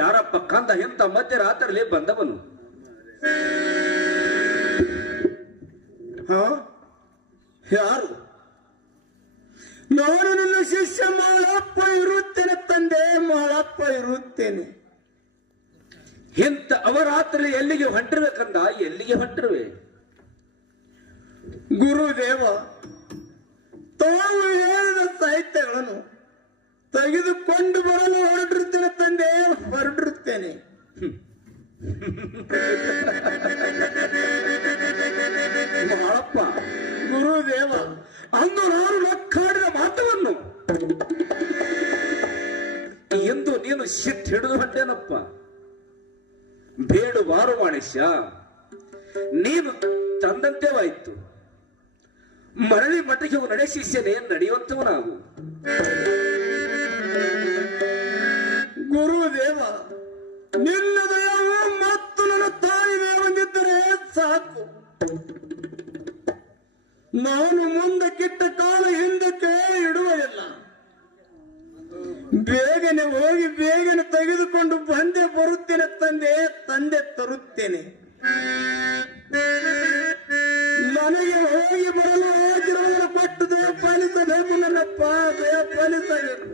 ಯಾರಪ್ಪ ಕಂದ ಎಂತ ಮಧ್ಯರಾತ್ರಿಯಲ್ಲಿ ಬಂದವನು? ಯಾರು? ನಾನು ನನ್ನ ಶಿಷ್ಯ ಮಾಳಪ್ಪ ಇರುತ್ತೇನೆ ತಂದೆ, ಮಾಳಪ್ಪ ಇರುತ್ತೇನೆ. ಇಂಥ ಅವರಾತ್ರಿ ಎಲ್ಲಿಗೆ ಹೊಂಟಿರುವೆ ಕಂದ? ಎಲ್ಲಿಗೆ ಹೊಂಟಿರುವೆ? ಗುರುದೇವ, ತಾವು ಹೇಳಿದ ಸಾಹಿತ್ಯಗಳನ್ನು ತೆಗೆದುಕೊಂಡು ಬರಲು ಹೊರಟಿರುತ್ತೇನೆ ತಂದೆ, ಹೊರಟಿರುತ್ತೇನೆ. ಮಾಳಪ್ಪ, ಗುರುದೇವ, ಅಂದು ನಾನು ಲಕ್ಕಾಡಿದ ಮಾತವನ್ನು ಎಂದು ನೀನು ಸಿಟ್ಟು ಹಿಡಿದು ಹೊಂಟೇನಪ್ಪ. ಬೇಡು ಬಾರು ಮಾಣಿಷ್ಯ, ನೀನು ತಂದಂತೆವಾಯಿತು. ಮರಳಿ ಮಠಕ್ಕೆ ನಡೆ ಶಿಷ್ಯನೇ, ನಡೆಯುವಂತವ ನಾವು. ಗುರುದೇವ, ನಿನ್ನ ದಯವು ಮತ್ತು ನನ್ನ ತಾಯಿ ದೇವಂದಿದ್ದರೆ ಸಾಕು. ನಾನು ಮುಂದಕ್ಕಿಟ್ಟ ಕಾಲ ಹಿಂದಕ್ಕೆ ಇಡುವುದಿಲ್ಲ. ಬೇಗನೆ ಹೋಗಿ ಬೇಗನೆ ತೆಗೆದುಕೊಂಡು ಬಂದೆ ಬರುತ್ತೇನೆ ತಂದೆ, ತಂದೆ ತರುತ್ತೇನೆ. ನನಗೆ ಹೋಗಿ ಬರಲು ಹೋಗಿರುವುದನ್ನು ಕೊಟ್ಟು ದಯ ಪಾಲಿಸಬೇಕು ನನ್ನಪ್ಪ, ದಯ ಪಾಲಿಸಬೇಕು.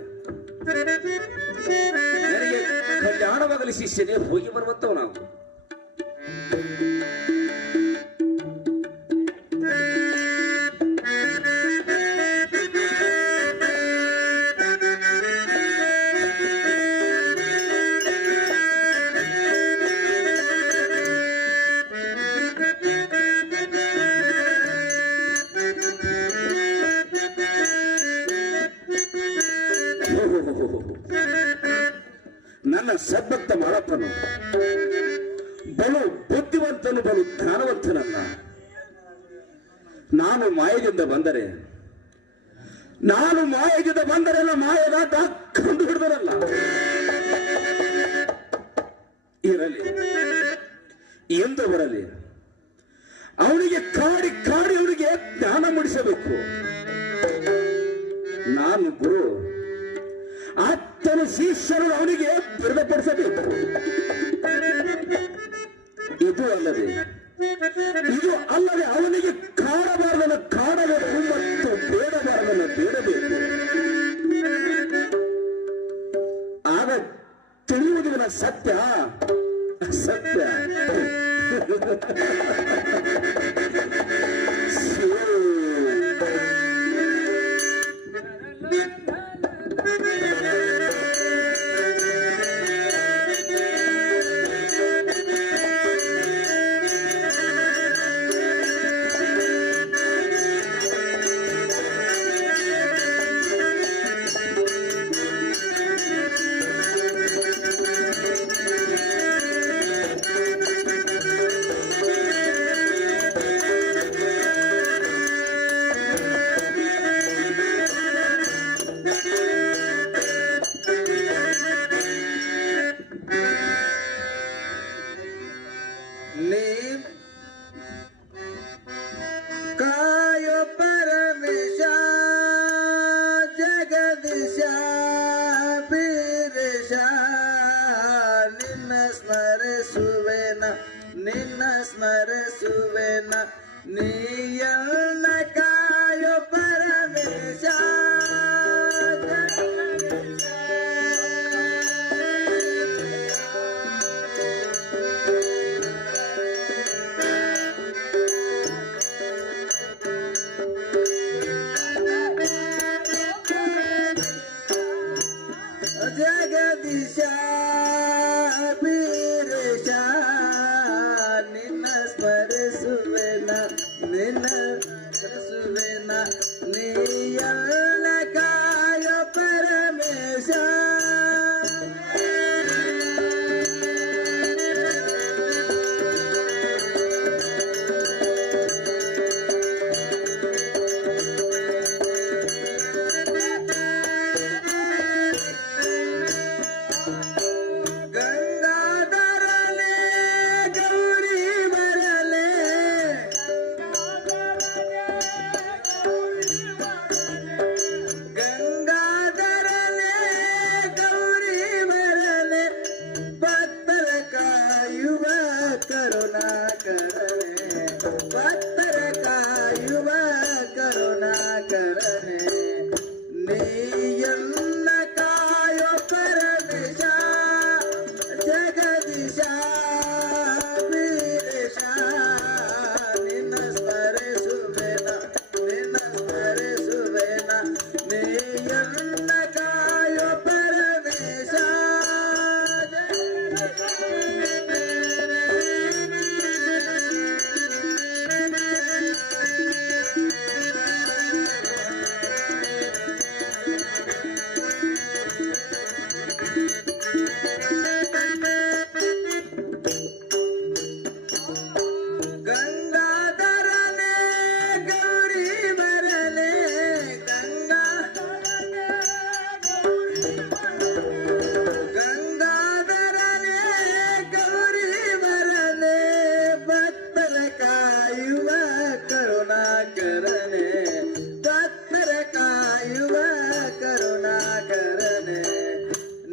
ನನಗೆ ಕಲ್ಯಾಣವಾಗಲಿ ಶಿಷ್ಯನೇ, ಹೋಗಿ ಬರುವಂತವ ನಾವು. ನನ್ನ ಸದ್ಭಕ್ತ ಮಾಳಪ್ಪನು ಬಲು ಬುದ್ಧಿವಂತನು, ಬಲು ಜ್ಞಾನವಂತನಲ್ಲ. ನಾನು ಮಾಯದಿಂದ ಬಂದರೆ ಮಾಯಗಾಟ ಕಂಡು ಹಿಡಿದರಲ್ಲ. ಇರಲಿ, ಎಂದು ಬರಲಿ, ಅವನಿಗೆ ಕಾಡಿ ಕಾಡಿ ಅವನಿಗೆ ಜ್ಞಾನ ಮೂಡಿಸಬೇಕು. ನಾನು ಗುರು, ಆತನ ಶಿಷ್ಯರು ಅವನಿಗೆ ಬಿರುದಪಡಿಸಬೇಕು. ಇದು ಅಲ್ಲದೆ ಅವನಿಗೆ ಕಾಡಬಾರದನ್ನು ಕಾಡಬೇಕು ಮತ್ತು ಬೇಡಬಾರದನ್ನು ಬೇಡಬೇಕು. ಆಗ ತಿಳಿಯುವುದಿಲ್ಲ ಸತ್ಯ ಸತ್ಯ. ನಿನ್ನ ಸ್ಮರಿಸುವೆನ ನೀಯನ್ನ ಕಾಯೋ ಪರಮೇಶ. ಜಗದೀಶ ಬೀರೇಶ ನಿನ್ನ ಸ್ಮರಿಸುವೆನ ನಿನ್ನ ಸ್ಮರಿಸುವೆನ ನೀಯಲ್ಲ ಕಾಯ ಪರಮೇಶ. ಗಂಗಾಧರನೇ ಗಂಗಾಧರನೇ ಗೌರಿವರನೇ ಭಕ್ತರ ಕಾಯುವ ಕರುಣಾಕರನೇ ಭಕ್ತರ ಕಾಯುವ ಕರುಣಾಕರನೇ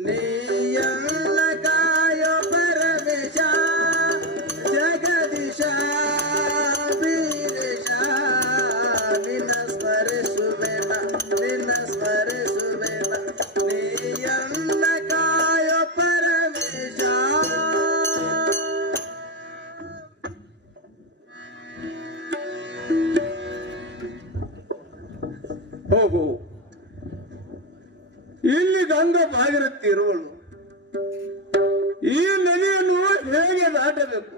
ನೀಯಲ್ಲ ಕಾಯೋ ಪರಮೇಶ ಜಗದೀಶ ವೀರೇಶ ನಿನ್ನ ಸ್ಮರಿಸುವೆನ ನಿನ್ನ ಸ್ಮರಿಸುವೆನ ನೀಯಲ್ಲ ಕಾಯೋ ಪರಮೇಶ. ಹೋಗು, ಇಲ್ಲಿ ಗಂಗಾ ಭಾಗೀರಥಿ ಇರುವಳು. ಈ ನದಿಯನ್ನು ಹೇಗೆ ದಾಟಬೇಕು?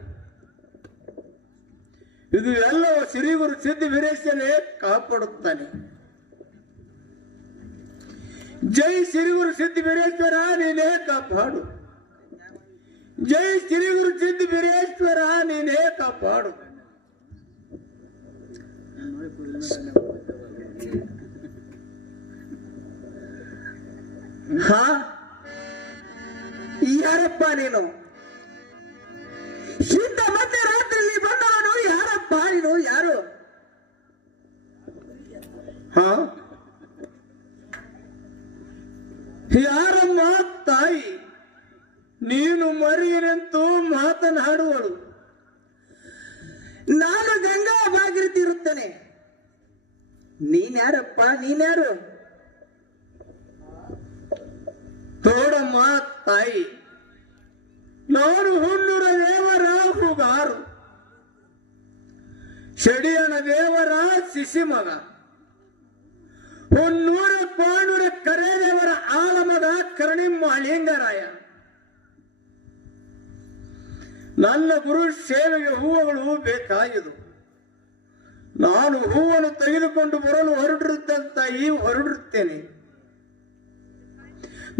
ಇದು ಎಲ್ಲವೂ ಶ್ರೀಗುರು ಸಿದ್ಧ ವೀರೇಶನೇ ಕಾಪಾಡುತ್ತಾನೆ. ಜೈ ಶ್ರೀಗುರು ಸಿದ್ಧ ವೀರೇಶ್ವರ ನೀನೇ ಕಾಪಾಡು. ಜೈ ಶ್ರೀಗುರು ಸಿದ್ಧ ವೀರೇಶ್ವರ ನೀನೇ ಕಾಪಾಡು. ಹಾ, ಯಾರಪ್ಪ ನೀನು? ಇಂಥ ಮಧ್ಯರಾತ್ರಿಯಲ್ಲಿ ಬಂದವನು ಯಾರಪ್ಪ ನೀನು? ಯಾರು? ಹಾ, ಯಾರಮ್ಮ ತಾಯಿ? ನೀನು ಮರಿಯನೆಂತೂ ಮಾತನಾಡುವಳು. ನಾನು ಗಂಗಾ ಭಾಗೀರಥಿ ಇರುತ್ತೇನೆ. ನೀನ್ಯಾರಪ್ಪ? ನೀನ್ಯಾರು? ನೋಡಮ್ಮ ತಾಯಿ, ನಾನು ಹುಣ್ಣೂರ ದೇವರ ಹುಗಾರು, ಶಡಿಯನ ದೇವರ ಶಿಶಿ ಮಗ, ಹುಣ್ಣೂರ ಪಾಂಡೂರ ಕರೆದೇವರ ಆಳಮಗ ಕರ್ಣಿಮಾಳಿಂಗರಾಯ. ನನ್ನ ಗುರು ಸೇವೆಗೆ ಹೂವುಗಳು ಬೇಕಾಗಿದು. ನಾನು ಹೂವನ್ನು ತೆಗೆದುಕೊಂಡು ಬರಲು ಹೊರಡಿರುತ್ತೇನೆ.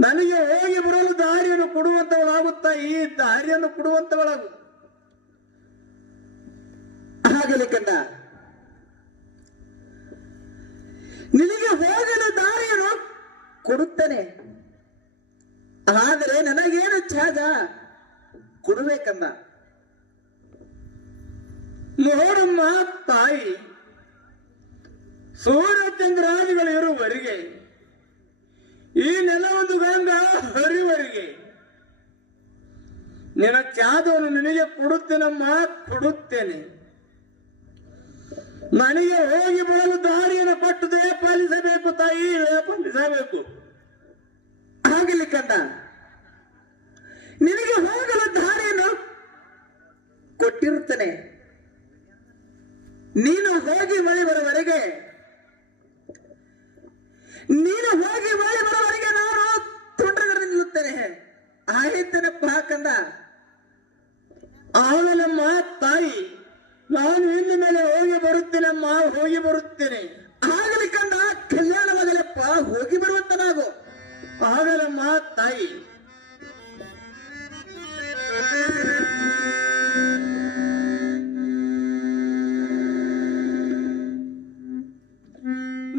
ನನಗೆ ಹೋಗಿ ಬರಲು ದಾರಿಯನ್ನು ಕೊಡುವಂತವಳಾಗುತ್ತಾ ಈ ದಾರಿಯನ್ನು ಕೊಡುವಂತವಳಾಗು. ಆಗಲಿ ಕಂದ, ನಿನಗೆ ಹೋಗಲು ದಾರಿಯನ್ನು ಕೊಡುತ್ತೇನೆ. ಆದರೆ ನನಗೇನು ಛಾಜ ಕೊಡಬೇಕಂದ. ನೋಡಮ್ಮ ತಾಯಿ, ಸೂರ್ಯಚಂದ್ರಾದಿಗಳು ಇರುವವರೆಗೆ ಈ ನೆಲವೊಂದು ಗಂಗಾ ಹರಿವರೆಗೆ ನಿನ್ನ ಚಾದವನ್ನು ನಿನಗೆ ಕೊಡುತ್ತೇನಮ್ಮ, ಕೊಡುತ್ತೇನೆ. ನನಗೆ ಹೋಗಿ ಬರಲು ದಾರಿಯನ್ನು ಕೊಟ್ಟದೆ ಪಾಲಿಸಬೇಕು ತಾಯಿ, ಪಾಲಿಸಬೇಕು. ಆಗಲಿ ಕಂದ, ನಿನಗೆ ಹೋಗಲು ದಾರಿಯನ್ನು ಕೊಟ್ಟಿರುತ್ತೇನೆ. ನೀನು ಹೋಗಿ ಮಳೆ ಬರುವವರೆಗೆ ನಾನು ತುಂಡ್ರಗಡೆ ನಿಲ್ಲುತ್ತೇನೆ. ಆಯ್ತನಪ್ಪ ಕಂದ. ಆಗಲಮ್ಮ ತಾಯಿ, ನಾನು ಇನ್ನು ಮೇಲೆ ಹೋಗಿ ಬರುತ್ತೇನಮ್ಮ, ಹೋಗಿ ಬರುತ್ತೇನೆ. ಆಗಲಿ ಕಂದ, ಕಲ್ಯಾಣವಾಗಲಪ್ಪ, ಹೋಗಿ ಬರುವಂತನಾಗು. ಆಗಲಮ್ಮ ತಾಯಿ.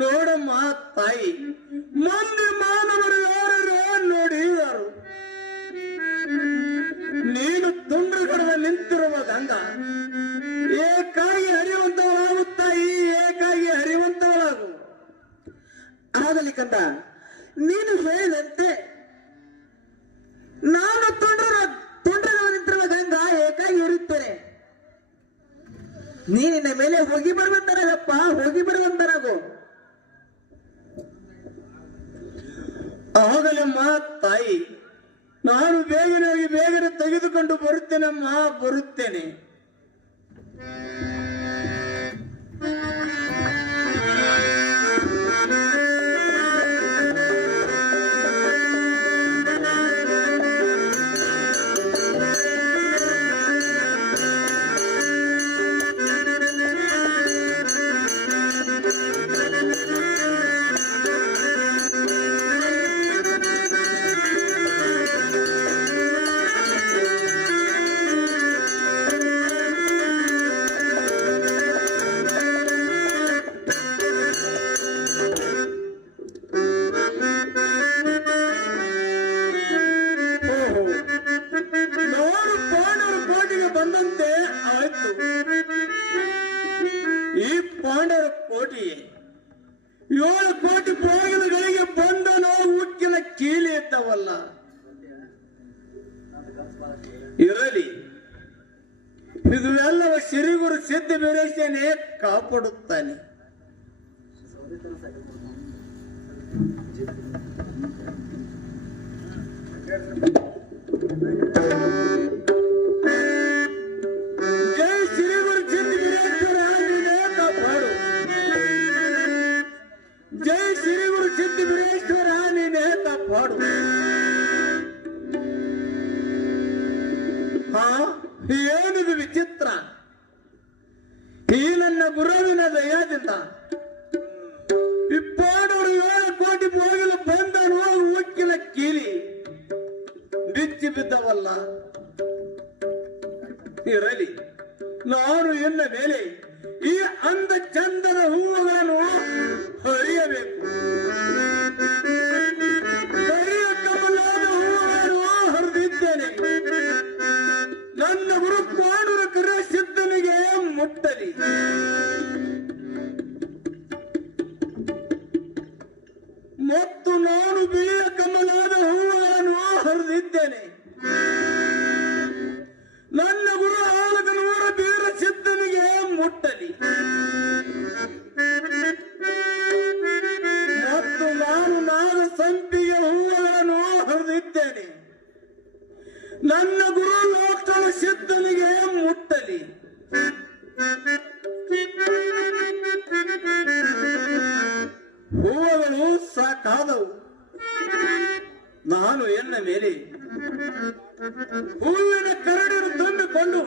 ನೋಡಮ್ಮ ತಾಯಿ, ಮಂದಿ ಮಾನವರು ಯಾರು ನೋಡಿದರು. ನೀನು ತುಂಡ್ರಗಡದ ನಿಂತಿರುವ ಗಂಗಾ ಏಕಾಗಿ ಹರಿಯುವಂತವಳಾಗುತ್ತಾಯಿ, ಏಕಾಗಿ ಹರಿಯುವಂತವಳಾಗು. ಆಗಲಿ ಕಂದ, ನೀನು ಹೇಳಿದಂತೆ ನಾನು ತುಂಡ್ರಗಡ ನಿಂತಿರುವ ಗಂಗಾ ಏಕಾಗಿ ಹರಿಯುತ್ತೇನೆ. ನೀನಿನ ಮೇಲೆ ಹೋಗಿ ಬರುವಂತರಾಗಪ್ಪ, ಹೋಗಿ ಬರುವಂತರಾಗು. ಆಗಲಮ್ಮ ತಾಯಿ, ನಾನು ಬೇಗನೆ ತೆಗೆದುಕೊಂಡು ಬರುತ್ತೇನಮ್ಮ, ಬರುತ್ತೇನೆ. ಬಿದ್ದವಲ್ಲ. ಇರಲಿ, ಇದು ಎಲ್ಲವ ಶ್ರೀಗುರು ಸಿದ್ಧ ವೀರೇಶನೇ ಕಾಪಾಡುತ್ತಾನೆ. ಜೈ ಶ್ರೀ ಗುರು ಸಿದ್ಧ ವೀರೇಶ್ವರ ನೀನೇ ಕಾಪಾಡು. ಜೈ ಶ್ರೀ ಗುರು ಸಿದ್ಧ ವೀರೇಶ್ವರ ನೀನೇ ಕಾಪಾಡು. ಹಾ, ಏನಿದು ವಿಚಿತ್ರ! ಈ ನನ್ನ ಗುರುವಿನ ದಯಾದಿಂದ 27 ಕೋಟಿ ಬಾಗಿಲು ಬಂದನು ಉಕ್ಕಿನ ಕೀಲಿ ಬಿಚ್ಚಿ ಬಿದ್ದವಲ್ಲ. ಇರಲಿ, ನಾನು ಇನ್ನ ಮೇಲೆ ಈ ಅಂದ ಚಂದದ ಹೂವುಗಳನ್ನು ಹರಿಯಬೇಕು. ಹರಿಯ ಕಮಲಾದ ಹೂವುಗಳನ್ನು ಹರಿದಿದ್ದೇನೆ. ನನ್ನ ಗುರು ಪಾಂಡುರಕರ ಸಿದ್ಧನಿಗೆ ಮುಟ್ಟಲಿ. ಮತ್ತು ನಾನು ಬಿಳಿಯ ಕಮಲಾದ ಹೂವುಗಳನ್ನು ಹರಿದಿದ್ದೇನೆ. ನನ್ನ ಗುರು ಆಲಕನೂರ ಬೀರ ಸಿದ್ಧನಿಗೆ ಮುಟ್ಟಲಿ. ಮತ್ತು ನಾನು ನಾಗ ಸಂಪಿಗೆ ಹೂವುಗಳನ್ನು ಹರಿದಿದ್ದೇನೆ. ನನ್ನ ಗುರು ಲೋಕದ ಸಿದ್ಧನಿಗೆ ಮುಟ್ಟಲಿ. ಹೂವುಗಳು ಸಾಕಾದವು. ನಾನು ಎನ್ನ ಮೇಲೆ ಹೂವಿನ ಕರಡನ್ನು ತುಂಬಿಕೊಂಡು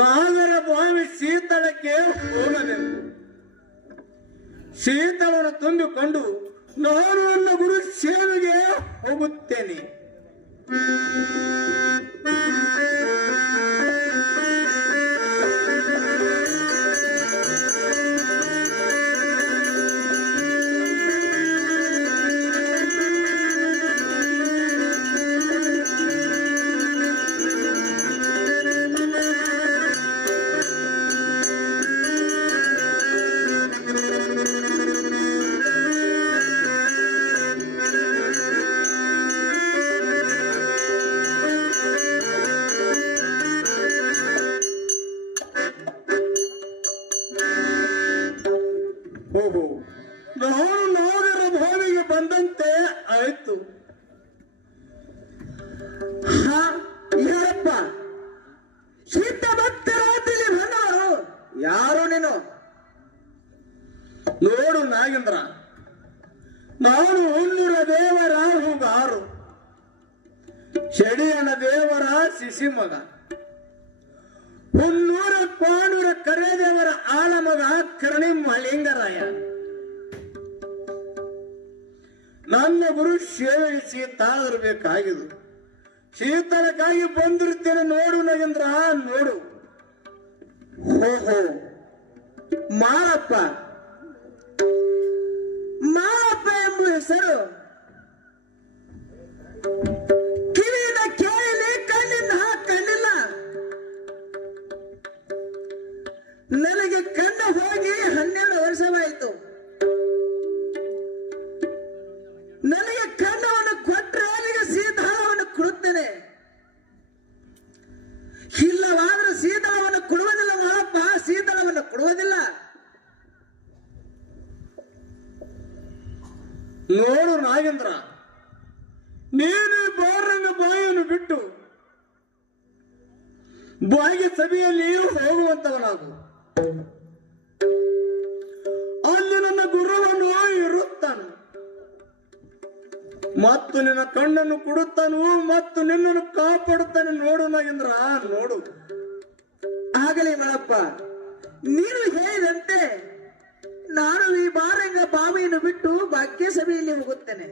ನಾಗರ ಬಾವಿ ಶೀತಳಕ್ಕೆ ಹೋಗಬೇಕು. ಶೀತಳನ್ನು ತುಂಬಿಕೊಂಡು ನಾನು ನನ್ನ ಗುರು ಸೇವೆಗೆ ಹೋಗುತ್ತೇನೆ. ಹೋಗು, ನಾನು ನಾಗರ ಭಾವಿಗೆ ಬಂದಂತೆ ಆಯ್ತು. ಯಾರಪ್ಪ ಶೀತ ಭಕ್ತರಾದಲ್ಲಿ ಬಂದವರು? ಯಾರು ನೀನು? ನೋಡು ನಾಗೇಂದ್ರ, ನಾನು ಹುಲ್ಲೂರ ದೇವರ ಹೂಗಾರು, ಶೆಡಿಯನ ದೇವರ ಶಿಶಿ ಮಗ, ಹುನ್ನೂರ ಪಾಂಡೂರ ಕರೆದೇವರ ಆಲಮಗ ಕರ್ಣಿ ಮಳಿಂಗರಾಯ. ನನ್ನ ಗುರು ಸೇವೆಗೆ ಶೀತಾಳರಬೇಕಾಗಿದು. ಶೀತಲಕ್ಕಾಗಿ ಬಂದಿರುತ್ತೇನೆ. ನೋಡು ನಾಗೇಂದ್ರ, ನೋಡು. ಓಹೋ, ಮಾಳಪ್ಪ ಮಾಳಪ್ಪ ಎಂಬ ಹೆಸರು ಕಿವಿಯಿಂದ ಕೇಳಿ ಕಣ್ಣಿಂದ ಕಣ್ಣಿಲ್ಲ. ನನಗೆ ಕಣ್ಣು ಹೋಗಿ 12 ವರ್ಷವಾಯಿತು. ನನಗೆ ಕಣ್ಣವನ್ನು ಕೊಟ್ಟರೆ ನನಗೆ ಸೀತಾಳವನ್ನು ಕೊಡುತ್ತೇನೆ. ಇಲ್ಲವಾದ್ರೆ ಸೀತಾಳವನ್ನು ಕೊಡುವುದಿಲ್ಲ ಮಾಳಪ್ಪ, ಸೀತಾಳವನ್ನು ಕೊಡುವುದಿಲ್ಲ. ನೋಡು ನಾಗೇಂದ್ರ, ನೀನು ಬಾರಂಗ ಬಾಯಿಯನ್ನು ಬಿಟ್ಟು ಬಾಯಿಗೆ ಸಭೆಯಲ್ಲಿ ಹೋಗುವಂತವನಾಗು. ಅಲ್ಲಿ ನನ್ನ ಗುರುವನ್ನು ಇರುತ್ತಾನು ಮತ್ತು ನಿನ್ನ ಕಣ್ಣನ್ನು ಕೊಡುತ್ತಾನು ಮತ್ತು ನಿನ್ನನ್ನು ಕಾಪಾಡುತ್ತಾನೆ. ನೋಡು ನಾಗೇಂದ್ರ, ನೋಡು. ಆಗಲಿ ಮಳಪ್ಪ, ನೀನು ಹೇಳಿದಂತೆ ನಾನು ಈ ಬಾರಂಗ ಬಾವಿಯನ್ನು ಬಿಟ್ಟು ಭಾಗ್ಯ ಸಭೆಯಲ್ಲಿ ಹೋಗುತ್ತೇನೆ.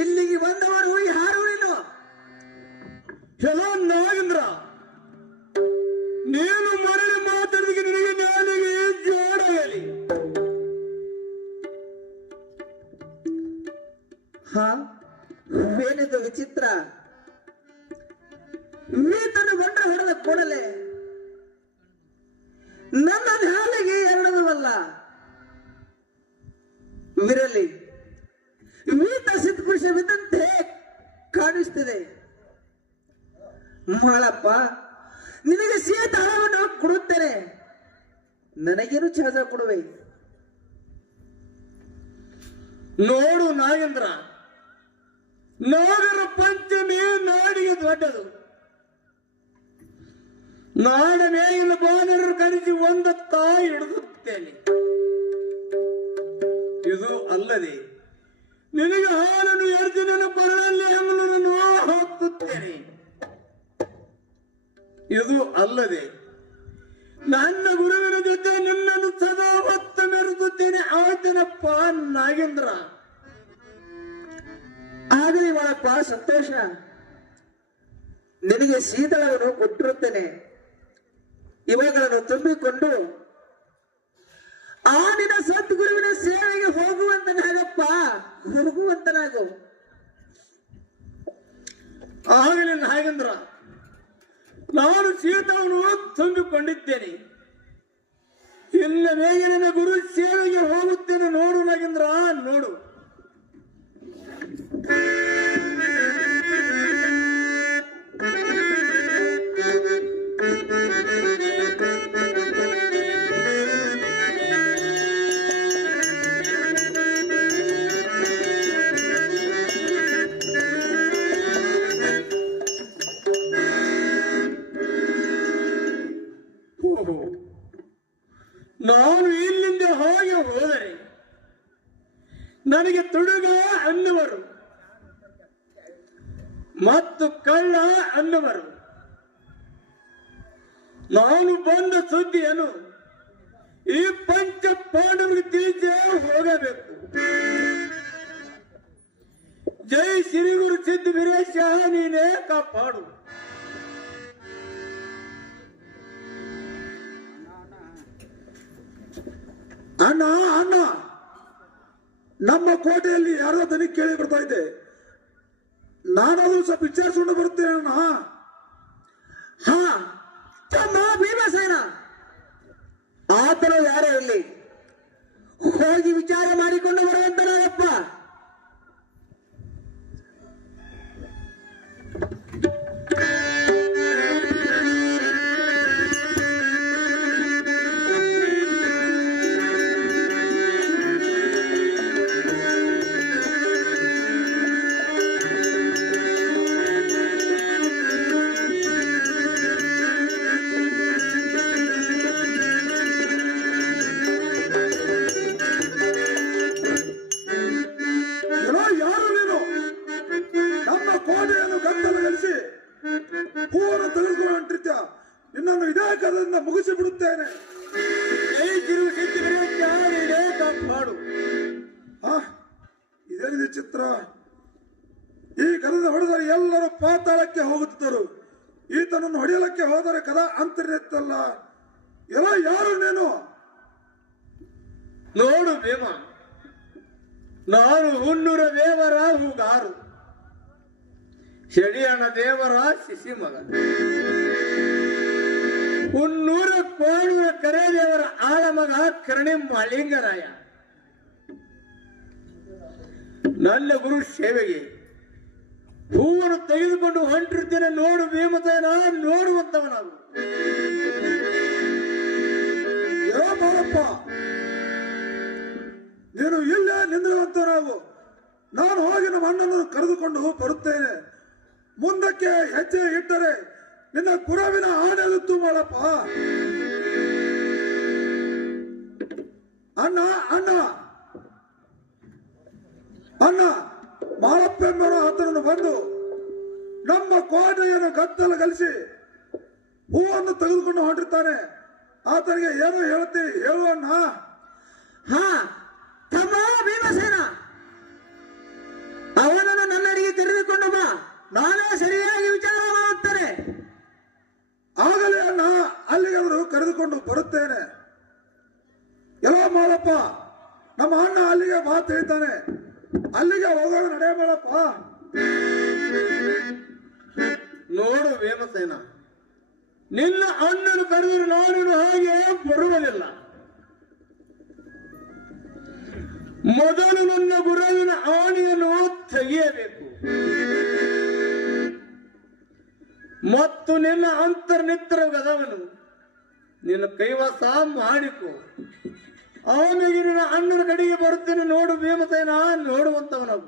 ಇಲ್ಲಿಗೆ ಬಂದವರು ಯಾರು? ನೀನು? ಹೆಲೋ ನಾಗೇಂದ್ರ, ಮಾಳಪ್ಪ, ನಿನಗೆ ಸೀತಾಳವನ್ನು ಕೊಡುತ್ತೇನೆ, ನನಗೇನು ಚಾಜ ಕೊಡುವೆ? ನೋಡು ನಾಗೇಂದ್ರ, ನಾಗರ ಪಂಚಮಿ ನಾಡಿಗೆ ದೊಡ್ಡದು. ನಾಡ ಮೇಲಿನ ಬಾನರರು ಕರೆಸಿ ಒಂದು ತಾಯಿ ಹಿಡಿದುತ್ತೇನೆ. ಇದು ಅಲ್ಲದೆ ನಿನಗೆ ಹಾಲನ್ನು ಎರೆದು ನನ್ನ ಕೊರಳಲ್ಲಿ ಅಂಗಲನ್ನು ಹಾಕುತ್ತೇನೆ. ಇದು ಅಲ್ಲದೆ ನನ್ನ ಗುರುವಿನ ಜೊತೆ ನಿನ್ನನ್ನು ಸದಾ ಹೊತ್ತು ಮೆರೆದುತ್ತೇನೆ. ಆತನಪ್ಪ ನಾಗೇಂದ್ರ. ಆಗಲಿ ಮಾಳಪ್ಪ, ಸಂತೋಷ. ನಿನಗೆ ಶೀತಳವನ್ನು ಕೊಟ್ಟಿರುತ್ತೇನೆ. ಇವುಗಳನ್ನು ತುಂಬಿಕೊಂಡು ಆ ನಿನ್ನ ಸದ್ಗುರುವಿನ ಸೇವೆಗೆ ಹೋಗುವಂತನಾಗಪ್ಪ, ಹೋಗುವಂತನಾಗು. ಆಗಲಿ ನಾಗೇಂದ್ರ, ನಾನು ಸೀತಾವನ್ನು ತುಂಬಿಕೊಂಡಿದ್ದೇನೆ. ಇನ್ನು ಬೇಗ ನನ್ನ ಗುರು ಸೇವೆಗೆ ಹೋಗುತ್ತೇನೆ. ನೋಡು ನಾಗೇಂದ್ರ, ನೋಡು. ನಾನು ಇಲ್ಲಿಂದ ಹಾಗೆ ಹೋದರೆ ನನಗೆ ತುಡುಗ ಅನ್ನುವರು ಮತ್ತು ಕಳ್ಳ ಅನ್ನುವರು. ನಾನು ಬಂದ ಸುದ್ದಿಯನ್ನು ಈ ಪಂಚ ಪಾಂಡವರಿಗೆ ತಿಳಿಸೇ ಹೋಗಬೇಕು. ಜೈ ಶ್ರೀ ಗುರು ಸಿದ್ಧ ವೀರೇಶ, ನೀನೇ ಕಾಪಾಡು. ಅಣ್ಣ ಅಣ್ಣ, ನಮ್ಮ ಕೋಟೆಯಲ್ಲಿ ಯಾರೋ ದನಿ ಕೇಳಿ ಬರ್ತಾ ಇದ್ದೆ. ನಾನಾದ್ರೂ ಸ್ವಲ್ಪ ವಿಚಾರಿಸಿಕೊಂಡು ಬರುತ್ತೇನೆ ಅಣ್ಣ. ಹಾ, ತಮ್ಮ ಭೀಮಸೇನ, ಆತನ ಯಾರೇ ಇಲ್ಲಿ, ಹೋಗಿ ವಿಚಾರ ಮಾಡಿಕೊಂಡು ಬರುವಂತನಾಗಪ್ಪ. ಹೂವನ್ನು ತೆಗೆದುಕೊಂಡು ಹೊಂಟಿದ್ದ, ನಿನ್ನನ್ನು ಇದೇ ಕರದಿಂದ ಮುಗಿಸಿ ಬಿಡುತ್ತೇನೆ. ಮಾಡು. ಇದೇನಿದೆ ಚಿತ್ರ? ಈ ಕರದ ಹೊಡೆದರೆ ಎಲ್ಲರೂ ಪಾತಾಳಕ್ಕೆ ಹೋಗುತ್ತಿದ್ದರು. ಈತನನ್ನು ಹೊಡೆಯಲಕ್ಕೆ ಹೋದರೆ ಕದ ಅಂತರಿತ್ತಲ್ಲ. ಎಲ್ಲ ಯಾರು ನೀನು? ನೋಡು ಭೀಮ, ನಾನು ಹುಣ್ಣೂರ ದೇವರ ಹೂಗಾರು, ಶಡಿಯಣ್ಣ ದೇವರ ಶಿಶಿ ಮಗ, ಹುಣ್ಣೂರ ಕೋಣೂರ ಕರೆ ದೇವರ ಆಳ ಮಗ ಕರ್ಣಿ ಮಾಳಿಂಗರಾಯ. ನನ್ನ ಗುರು ಸೇವೆಗೆ ಹೂವನ್ನು ತೆಗೆದುಕೊಂಡು ಹೊಂಟಿರ್ತೇನೆ. ನೋಡು ಭೀಮಸೇನ, ನೋಡುವಂತವನಾಗು. ಬಾಳಪ್ಪ, ನೀನು ಇಲ್ಲೇ ನಿಂದಿರುವಂತ ನಾನು ಹೋಗಿ ನಮ್ಮ ಅಣ್ಣನನ್ನು ಕರೆದುಕೊಂಡು ಬರುತ್ತೇನೆ. ಮುಂದಕ್ಕೆ ಹೆಜ್ಜೆ ಇಟ್ಟರೆ ನಿನ್ನ ಕುರವಿನ ಆಡಲಿತ್ತು ಮಾಡಪ್ಪ. ಅಣ್ಣ ಅಣ್ಣ ಅಣ್ಣ, ಮಾಳಪ್ಪ ಎಂಬ ಆತನನ್ನು ಬಂದು ನಮ್ಮ ಕೋಟೆಯನ್ನು ಗದ್ದಲಗಲಿಸಿ ಹೂವನ್ನು ತೆಗೆದುಕೊಂಡು ಹೊಂಟಿರ್ತಾನೆ. ಆತನಿಗೆ ಏನೋ ಹೇಳ್ತಿ, ಹೇಳುವಣ್ಣ. ಹಾ ತಮ್ಮ ಭೀಮಸೇನ, ಅವನನ್ನು ನನ್ನಡಿಗೆ ಕರೆದುಕೊಂಡು ಬಾ, ನಾನೇ ಸರಿಯಾಗಿ ವಿಚಾರ ಮಾಡುತ್ತೇನೆ. ಆಗಲೇ ಅಣ್ಣ, ಅಲ್ಲಿಗಾದರೂ ಕರೆದುಕೊಂಡು ಬರುತ್ತೇನೆ. ಎಲ್ಲೋ ಮಾಳಪ್ಪ, ನಮ್ಮ ಅಣ್ಣ ಅಲ್ಲಿಗೆ ಮಾತು ಹೇಳ್ತಾನೆ, ಅಲ್ಲಿಗೆ ಹೋಗೋಣ, ನಡೆ ಮಾಳಪ್ಪ. ನೋಡು ಭೀಮಸೇನ, ನಿನ್ನ ಅಣ್ಣನು ಕರೆದರೆ ನಾನು ಹಾಗೆ ಬರುವುದಿಲ್ಲ. ಮೊದಲು ನನ್ನ ಗುರುವಿನ ಆಣೆಯನ್ನು ತೆಗೆಯಬೇಕು. ಮತ್ತು ನಿನ್ನ ಅಂತರ್ನಿತ್ರ ಗದವನು ನಿನ್ನ ಕೈವಸ ಮಾಡಿಕೊ. ಅವನಿಗೆ ನಿನ್ನ ಅಣ್ಣನ ಕಡೆಗೆ ಬರುತ್ತೇನೆ, ನೋಡು ಭೀಮಸೇನ, ನೋಡುವಂತವನವು.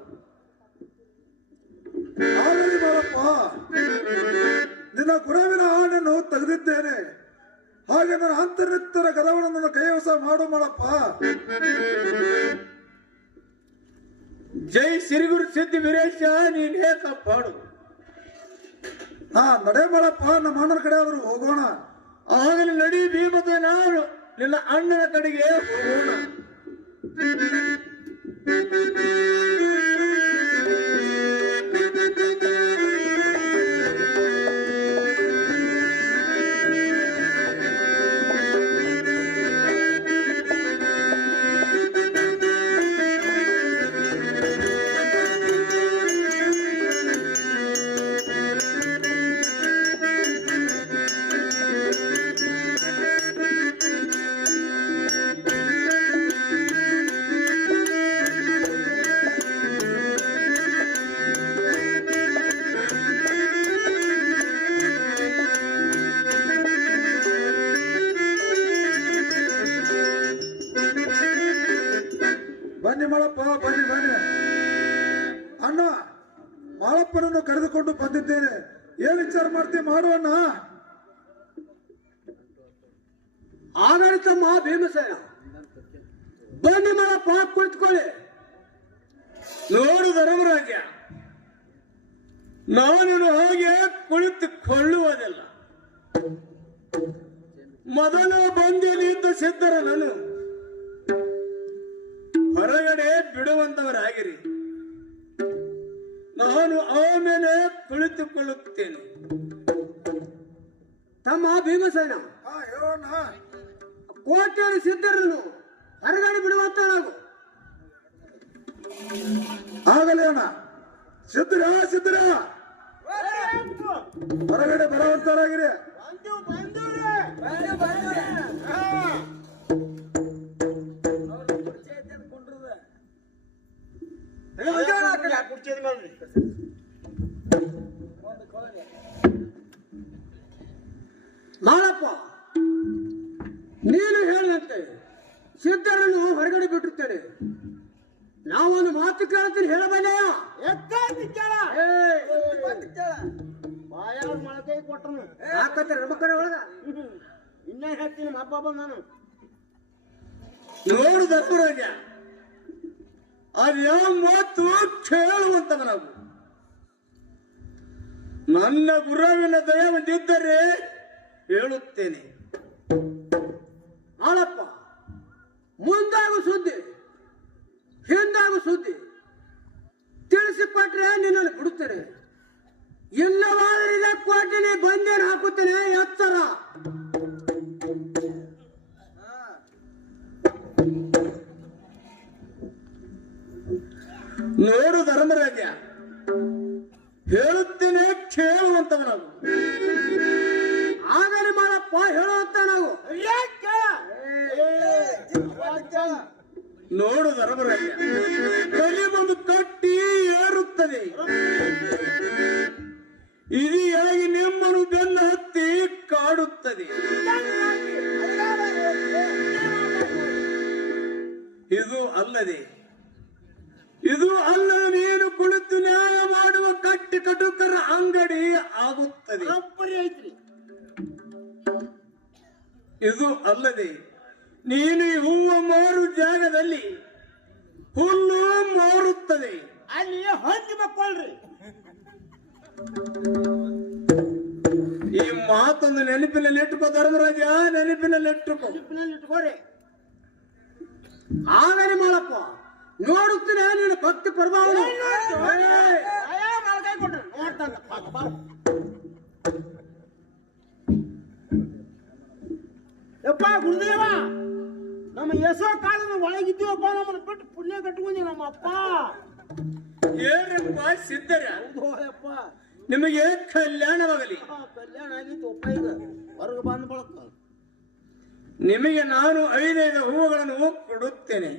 ಆಗಲಿ ಬಾಳಪ್ಪ, ನಿನ್ನ ಗುರುವಿನ ಆಣೆಯನ್ನು ತೆಗೆದಿದ್ದೇನೆ. ಹಾಗೆ ನನ್ನ ಅಂತರ್ನಿತ್ತರ ಗದವನ್ನು ನನ್ನ ಕೈವಸ ಮಾಡು ಮಾಡಪ್ಪ. ಜೈ ಸಿರಿಗುರು ಸಿದ್ಧಿ ವೀರೇಶ, ನೀನೇ ಕಾಪಾಡು. ನಡೆ ಮಾಡಪ್ಪ, ನಮ್ಮ ಅಣ್ಣನ ಕಡೆ ಆದರೂ ಹೋಗೋಣ. ಆಗಲಿ ನಡಿ ಭೀಮಸೇನ, ನಿನ್ನ ಅಣ್ಣನ ಕಡೆಗೆ ಹೋಗೋಣ. ಬನ್ನಿ ಮಾಡಪ್ಪ, ಬನ್ನಿ ಬನ್ನಿ. ಅಣ್ಣ, ಮಾಳಪ್ಪನನ್ನು ಕರೆದುಕೊಂಡು ಬಂದಿದ್ದೇನೆ. ಏನ್ ವಿಚಾರ ಮಾಡ್ತೀವಿ ಮಾಡುವಣ್ಣ? ಆಡಳಿತಮ್ಮ ಭೀಮಸೇನ, ಬನ್ನಿ ಮಾಡಪ್ಪ, ಕುಳಿತುಕೊಳ್ಳಿ. ನೋಡು ಧರ್ಮರಾಜ, ನಾನು ಹಾಗೆ ಕುಳಿತುಕೊಳ್ಳುವುದಿಲ್ಲ. ಮೊದಲು ಬಂದಿನಿಂದ ಸಿದ್ಧರ ನಾನು ಹೊರಗಡೆ ಬಿಡುವಂತವರಾಗಿರಿ. ನಾನು ಆಮೇಲೆ ಕುಳಿತುಕೊಳ್ಳುತ್ತೇನೆ. ತಮ್ಮ ಭೀಮಸೇನ, ಹೇಳೋಣ. ಕೋಟೆಯಲ್ಲಿ ಸಿದ್ಧರನ್ನು ಹೊರಗಡೆ ಬಿಡುವಂತ ನಾವು. ಆಗಲಿ ಅಣ್ಣ. ಸಿದ್ಧರ ಸಿದ್ಧರ ಹೊರಗಡೆ ಬರುವಂತರಾಗಿರಿ. ಮಾಳಪ್ಪ, ನೀನು ಹೇಳಿದಂತೆ ಸಿದ್ಧರನ್ನು ಹೊರಗಡೆ ಬಿಟ್ಟಿರ್ತೇನೆ. ನಾವೊಂದು ಮಾತು ಕೇಳ್ತೀನಿ, ಹೇಳಬಲ್ಲ. ಇನ್ನೇ ಹೇಳ್ತೀನಿ, ಹಬ್ಬ ಬಂದಾನು. ನೋಡು ಧರ್ಮರಾಜ, ಅದ್ಯಾವ ಮಾತು ಕೇಳುವಂತವನಾಗು. ನನ್ನ ಗುರುವಿನ ದಯ ಹೊಂದಿದ್ದರೆ ಹೇಳುತ್ತೇನೆ. ಮಾಳಪ್ಪ, ಮುಂದಾಗು ಸುದ್ದಿ ಹಿಂದಾಗು ಸುದ್ದಿ ತಿಳಿಸಿಕೊಟ್ರೆ ನಿನ್ನನ್ನು ಬಿಡುತ್ತೇನೆ. ಇಲ್ಲವಾದರೆ ಕೋಟೆಗೆ ಬಂದೇನು ಹಾಕುತ್ತೇನೆ, ಎತ್ತರ. ನೋಡು ಧರ್ಮರಾಜ, ಹೇಳುತ್ತೇನೆ, ಕೇಳುವಂತವನಾಗು. ಆಗಲಿ ಮಾಡಪ್ಪ, ಹೇಳುವಂತ ನಾವು. ನೋಡು ಧರ್ಮರಾಜ, ಕಲಿ ಒಂದು ಕಟ್ಟಿ ಏರುತ್ತದೆ. ಇದಿಯಾಗಿ ನಿಮ್ಮನ್ನು ಬೆನ್ನ ಹತ್ತಿ ಕಾಡುತ್ತದೆ. ಇದು ಅಲ್ಲದೆ ನೀನು ಕುಳಿತು ನ್ಯಾಯ ಮಾಡುವ ಕಟ್ಟಿ ಕಟುಕರ ಅಂಗಡಿ ಆಗುತ್ತದೆ. ಇದು ಅಲ್ಲದೆ ನೀನು ಈ ಹೂವು ಮಾರು ಜಾಗದಲ್ಲಿ ಹುಲ್ಲು ಮಾರುತ್ತದೆ. ಅಲ್ಲಿ ಹೊಂದಿ ಮಕ್ಕಳ್ರಿ. ಈ ಮಾತೊಂದು ನೆನಪಿನಲ್ಲಿ ಇಟ್ಟುಕೋ ಧರ್ಮರಾಜ, ನೆನಪಿನಲ್ಲಿ ಇಟ್ಕೋರಿ. ಆಗಲಿ ಮಾಡಪ್ಪ, ನೋಡುತ್ತೀನಿ ನೀನು ಭಕ್ತಿ ಪ್ರಭಾವ. ಯಪ್ಪ ಗುರುದೇವ, ನಮ್ಮ ಎಸೋ ಕಾಲದ ಒಳಗಿದ್ದೀವಪ್ಪ, ನಮ್ಮನ್ನು ಬಿಟ್ಟು ಪುಣ್ಯ ಕಟ್ಕೊಂಡಿ ನಮ್ಮ ಅಪ್ಪ. ಏನಪ್ಪ ಸಿದ್ಧರ, ಯಪ್ಪ ನಿಮಗೆ ಕಲ್ಯಾಣವಾಗಲಿ. ಕಲ್ಯಾಣ ಆಗಿತ್ತು ಅಪ್ಪ. ಈಗ ಹೊರಗೆ ಬಂದ ಬಳಕ ನಿಮಗೆ ನಾನು 5 ಹೂವುಗಳನ್ನು ಕೊಡುತ್ತೇನೆ.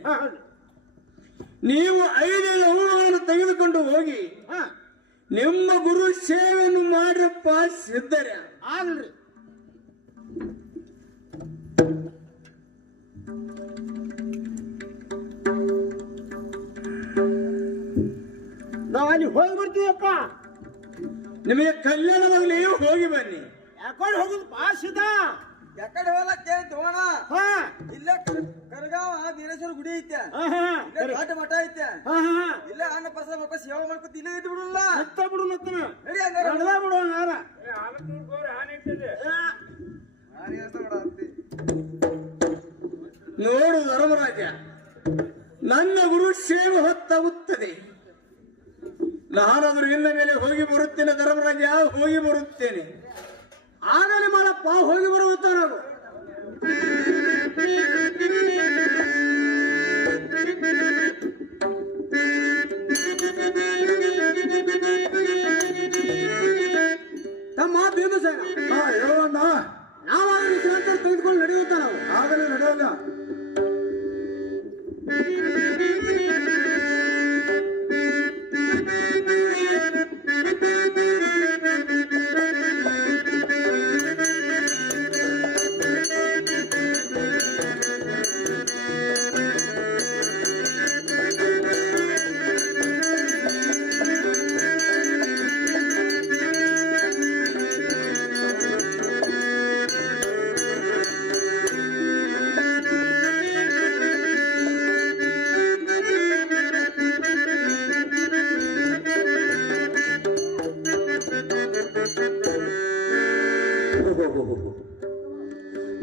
ನೀವು 5 ಹೂವುಗಳನ್ನು ತೆಗೆದುಕೊಂಡು ಹೋಗಿ ನಿಮ್ಮ ಗುರು ಸೇವೆಯನ್ನು ಮಾಡ್ರಪ್ಪ ಸಿದ್ಧರ್ಯ. ಆಗ್ಲ್ರಿ. ನಾವ್ ಅಲ್ಲಿ ಹೋಗಿ ಬರ್ತೀವಪ್ಪ. ನಿಮಗೆ ಕಲ್ಯಾಣವಾಗಲಿ, ಹೋಗಿ ಬನ್ನಿ. ಯಾಕಡೆ ಹೋಗುದು ಪಾಸಿದ? ಯಾಕಡೆ ಹೋಗಕ್ಕೆ ತೋಣ ಹಾ ಇಲ್ಲೇ ಕರಗಾವ ವೀರೇಶ್ವರ ಗುಡಿ ಐತೆ, ಹಾ ಹಾ ಇಲ್ಲೇ ದೊಡ್ಡ ಮಠ ಐತೆ, ಹಾ ಹಾ ಇಲ್ಲೇ ಅನ್ನ ಪ್ರಸಾದ ಮಾಡ್ಕೊಂಡು ಸೇವೆ ಮಾಡ್ಕೊತ ಇಲ್ಲೇ ಇದ್ದು ಬಿಡಲ್ಲ. ಹತ್ತ ಬಿಡು ನತ್ತನ ನಡಿ ಹಂಗಾರ. ನಡೆದ ಬಿಡು ಹಂಗಾರ. ನೋಡು ಧರ್ಮರಾಜ, ನನ್ನ ಗುರು ಸೇವೆ ಹೊತ್ತಾಗುತ್ತದೆ. ನಾನಾದ್ರೂ ಇನ್ನ ಮೇಲೆ ಹೋಗಿ ಬರುತ್ತೇನೆ ಧರ್ಮರಾಜ, ಹೋಗಿ ಬರುತ್ತೇನೆ. ಆಗಲಿ ಮಾಡಪ್ಪ, ಹೋಗಿ ಬರುತ್ತ ನಾವು. ತಮ್ಮ ಭೀಮಸೇನ, ಹೇಳೋಣ. ನಾವಾಗಲಿ ಶ್ರೀಮಂತರ ತೆಗೆದುಕೊಂಡು ನಡೆಯುತ್ತ ನಾವು. ಆಗಲೇ ನಡೆಯಲ್ಲ.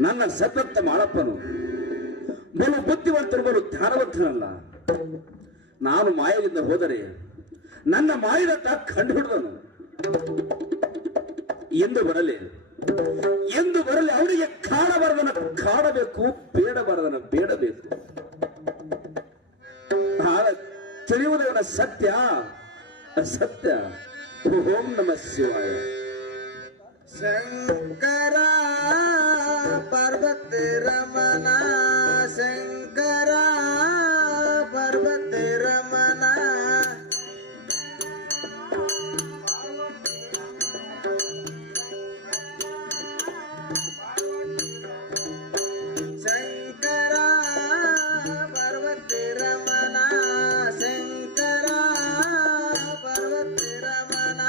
ನನ್ನ ಸತತ ಮಾಳಪ್ಪನು ಬಲು ಬುದ್ಧಿವಂತರು, ಬಲು ಜ್ಞಾನವಂತನಲ್ಲ. ನಾನು ಮಾಯದಿಂದ ಹೋದರೆ ನನ್ನ ಮಾಯದತ್ತ ಕಂಡು ಹಿಡಿದನು. ಎಂದು ಬರಲಿ ಅವನಿಗೆ ಕಾಣಬಾರದನ್ನ ಕಾಣಬೇಕು, ಬೇಡಬಾರದನ್ನ ಬೇಡಬೇಕು. ತಿಳಿಯುವುದವನ ಸತ್ಯ ಅಸತ್ಯ. ಓಂ ನಮಃ ಶಿವಾಯ. ಶಂಕರ ಪಾರ್ವತ ರಮಣ, ಶಂಕರ ಪಾರ್ವತ ರಮಣ, ಶಂಕರ ಪಾರ್ವತ ರಮಣ, ಶಂಕರ ಪಾರ್ವತ ರಮಣ.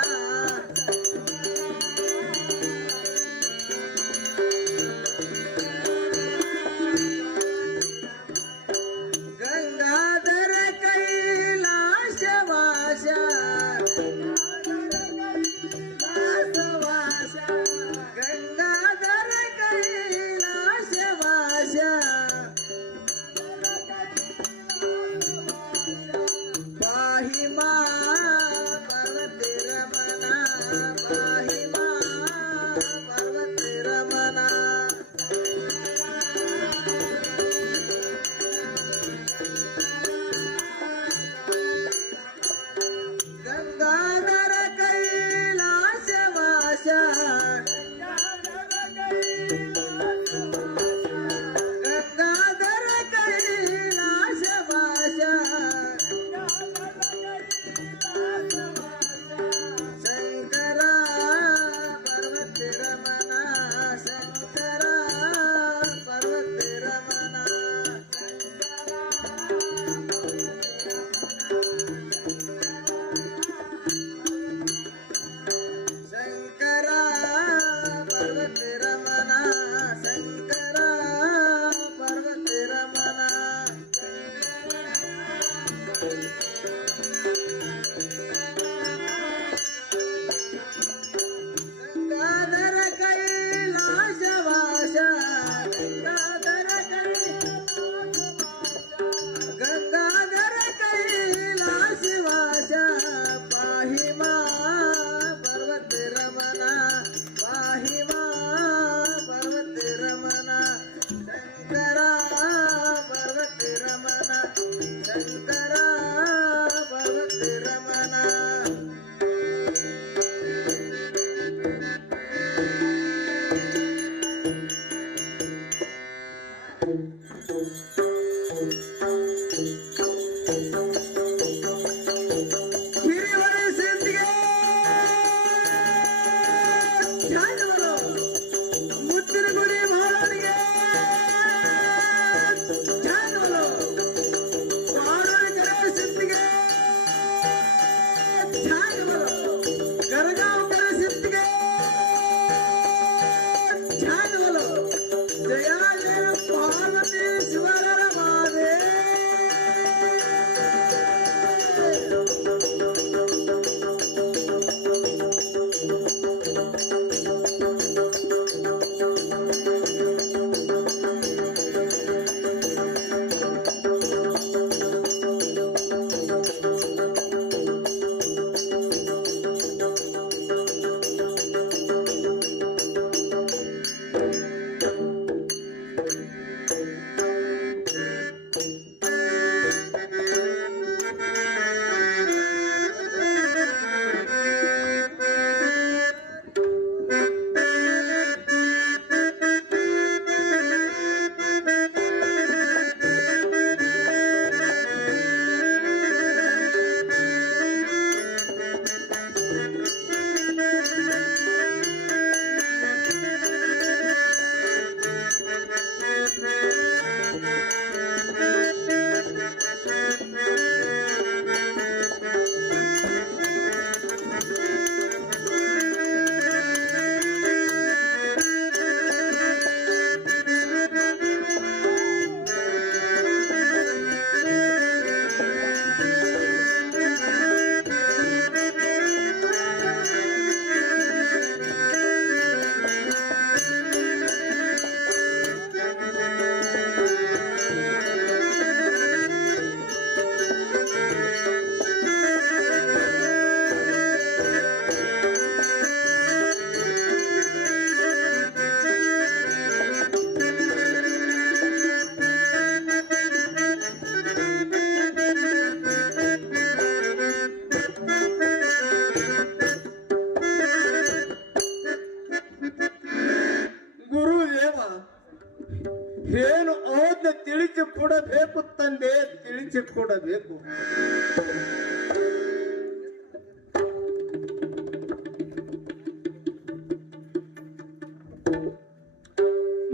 ಏನು ಅದನ್ನ ತಿಳಿಸಿಕೊಡಬೇಕು ತಂದೆ, ತಿಳಿಸಿಕೊಡಬೇಕು.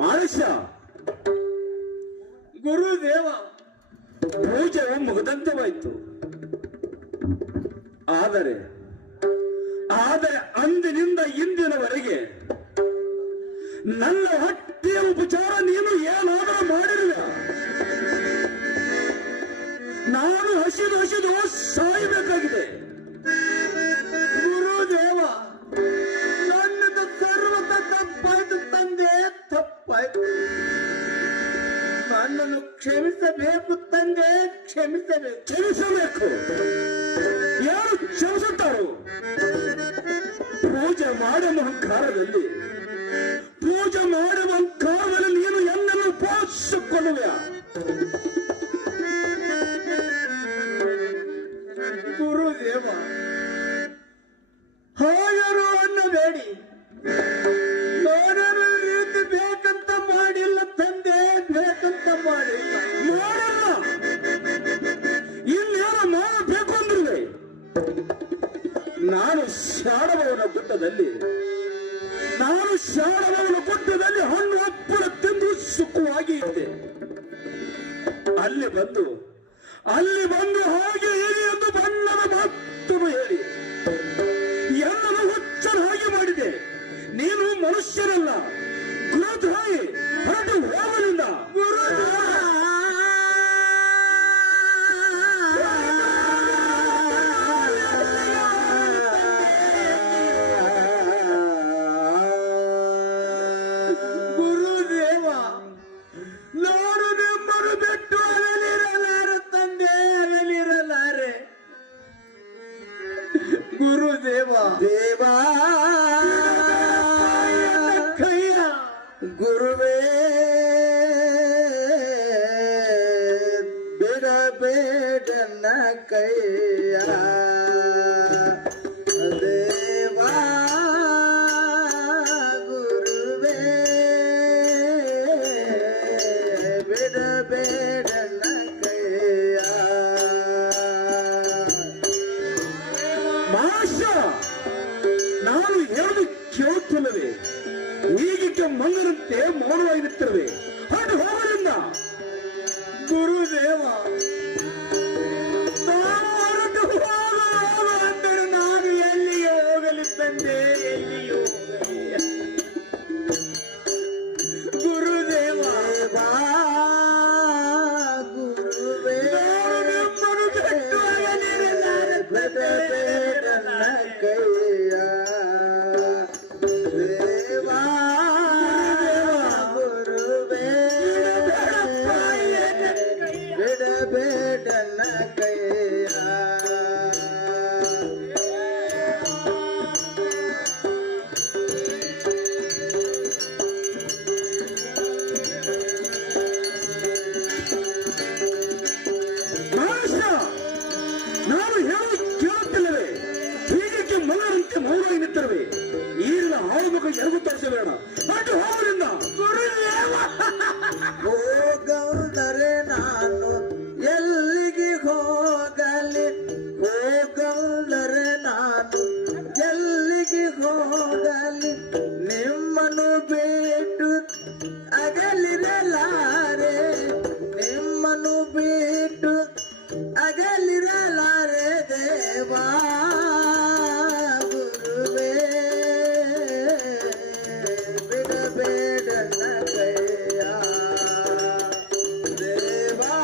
ಮಾನುಷ್ಯ ಗುರುದೇವ, ಪೂಜೆಯು ಮುಗಿದಂತೆವಾಯಿತು. ಆದರೆ ಅಂದಿನಿಂದ ಇಂದಿನವರೆಗೆ ನನ್ನ ಹೊಟ್ಟೆಯ ಉಪಚಾರ ನೀನು ಏನಾದರೂ ಮಾಡಿರುವೆ. ನಾನು ಹಸಿದು ಸಾಯಬೇಕಾಗಿದೆ. ಗುರುದೇವ, ನನ್ನದು ಸರ್ವತ ತಪ್ಪಾಯ್ತು ತಂದೆ, ತಪ್ಪಾಯ್ತು. ನನ್ನನ್ನು ಕ್ಷಮಿಸಬೇಕು ತಂದೆ, ಕ್ಷಮಿಸಬೇಕು. ಯಾರು ಕ್ಷಮಿಸುತ್ತಾರೋ? ಪೂಜೆ ಮಾಡುವ ಅಹಂಕಾರದಲ್ಲಿ ನೀನು ಎನ್ನನ್ನು ಪೋಷಿಸಿಕೊಳ್ಳುವೆ. ಗುರುದೇವ, ಹಾಗರು ಅನ್ನಬೇಡಿ. ನಾನೇನು ರೀತಿ ಬೇಕಂತ ಮಾಡಿಲ್ಲ ತಂದೆ, ಬೇಕಂತ ಮಾಡಿಲ್ಲ. ಇನ್ನೇನು ಮಾಡಬೇಕು ಅಂದ್ರಿವೆ. ನಾನು ಶಾಡವನ ಗುಡ್ಡದಲ್ಲಿ ಹಣ್ಣು ಹಪ್ಪಳ ತಿಂದು ಸುಖವಾಗಿ ಇದ್ದೆ. ಅಲ್ಲಿ ಬಂದು ಹಾಗೆ ಹೇಳಿ ಎಂದು ಬಣ್ಣದ ಮಾತನ್ನು ಹೇಳಿ ಎಲ್ಲರೂ ಹುಚ್ಚರ ಹಾಗೆ ಮಾಡಿದೆ. ನೀನು ಮನುಷ್ಯರಲ್ಲ, ಗುರುದ್ರೋಹಿ. ಹೊರಟು ಹೋಗಲಿಲ್ಲ. ಗುರುದೇವ, ನಾನು ನಿಮ್ಮನ್ನು ಬಿಟ್ಟು ಅಗಲಿರಲಾರೆ ತಂದೆ, ಅಗಲಿರಲಾರೆ. ಗುರುದೇವ, ದೇವಾ ಕೈಯ ಗುರುವೇ ಬಿಡಬೇಡನ್ನ ಕೈಯ. ದೇವಾ ಗುರುವೇ ಬಿಡಬೇಡನ್ನ ಕೈಯ. ಮಾಷ, ನಾನು ಹೇಳುದು ಕೇಳುತ್ತಿಲ್ಲವೇ? ಹೀಗೆ ಮಂಗನಂತೆ ಮೌನವಾಗಿರುತ್ತಿರುವೆ. ಹೊರಟು ಹೋಗಲಿಲ್ಲ. ಗುರುದೇವ, ನಾನು ಹೊರಟು ಹೋಗಲು ಅಂದರೆ ನಾನು ಎಲ್ಲಿಗೆ ಹೋಗಲಿ ತಂದೆ, ಎಲ್ಲಿಯೂ ಹೋಗಲಿ. ಗುರುದೇವ, ಗುರುವೇ ನಾನು ನಿಮ್ಮನ್ನು ಬಿಟ್ಟು ಅಗಲಿರಲಾರೆ ತಂದೆ, ಬಿಡಬೇಡನ್ನ ಕೈಯ. ದೇವಾ ಗುರುವೇ ಬಿಡಬೇಡನ್ನ ಕೈಯ. ಮಾಷ, ನಾನು ಹೇಳುದು ಕೇಳುತ್ತಿಲ್ಲವೇ? ಹೀಗೆ ಮಂಗನಂತೆ ಮೌನವಾಗಿ ನಿಂತಿರುವೆ. ಈರಿನ ಹಾಳುಮುಖ ಎರಗು ತರಿಸಬೇಡ. ಹೊರಟು ಹೋಗಲಿಲ್ಲ. ಹೋಗೌದರೆ ನಾನು ಎಲ್ಲಿಗೆ ಹೋಗಲಿ, ಹೋಗೌದರೆ ನಾನು ಎಲ್ಲಿಗೆ ಹೋಗಲಿ. ನಿಮ್ಮನ್ನು ಬಿಟ್ಟು ಅಗಲಿರಲಾರೆ, ನಿಮ್ಮನ್ನು ಬಿಟ್ಟು ಅಗಲಿರಲಾರೆ. ದೇವಾ ಗುರುವೇ ಬಿಡಬೇಡನ್ನ ಕೈಯ. ದೇವಾ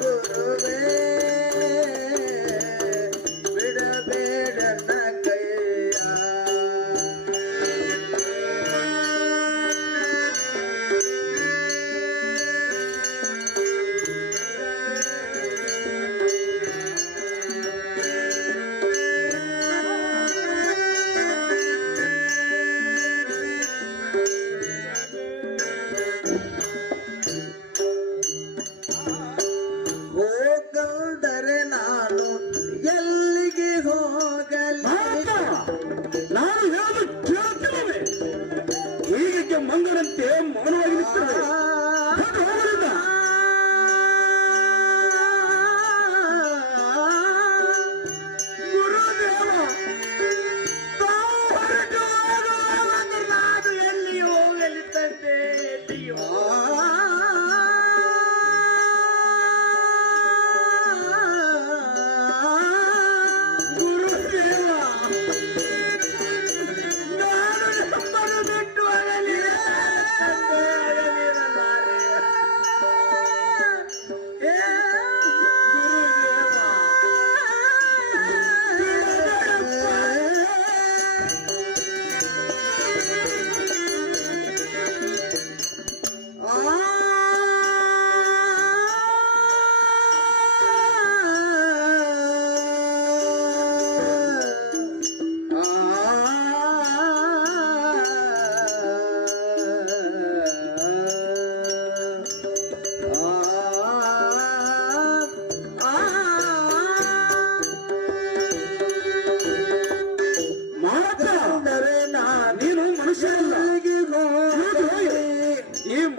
ಗುರುವೇ ಬಿಡಬೇಡನ್ನ ಕೈಯ. ಹೋಗಲ್ದರೆ ನಾನು ಎಲ್ಲಿಗೆ ಹೋಗಲಿ. ಮಾತ, ನಾನು ಹೇಳುದು ಕೇಳುತ್ತಿಲ್ಲವೇ? ಹೀಗೆ ಮಂಗನಂತೆ ಮೌನವಾಗಿ ನಿಂತಿರುವೆ.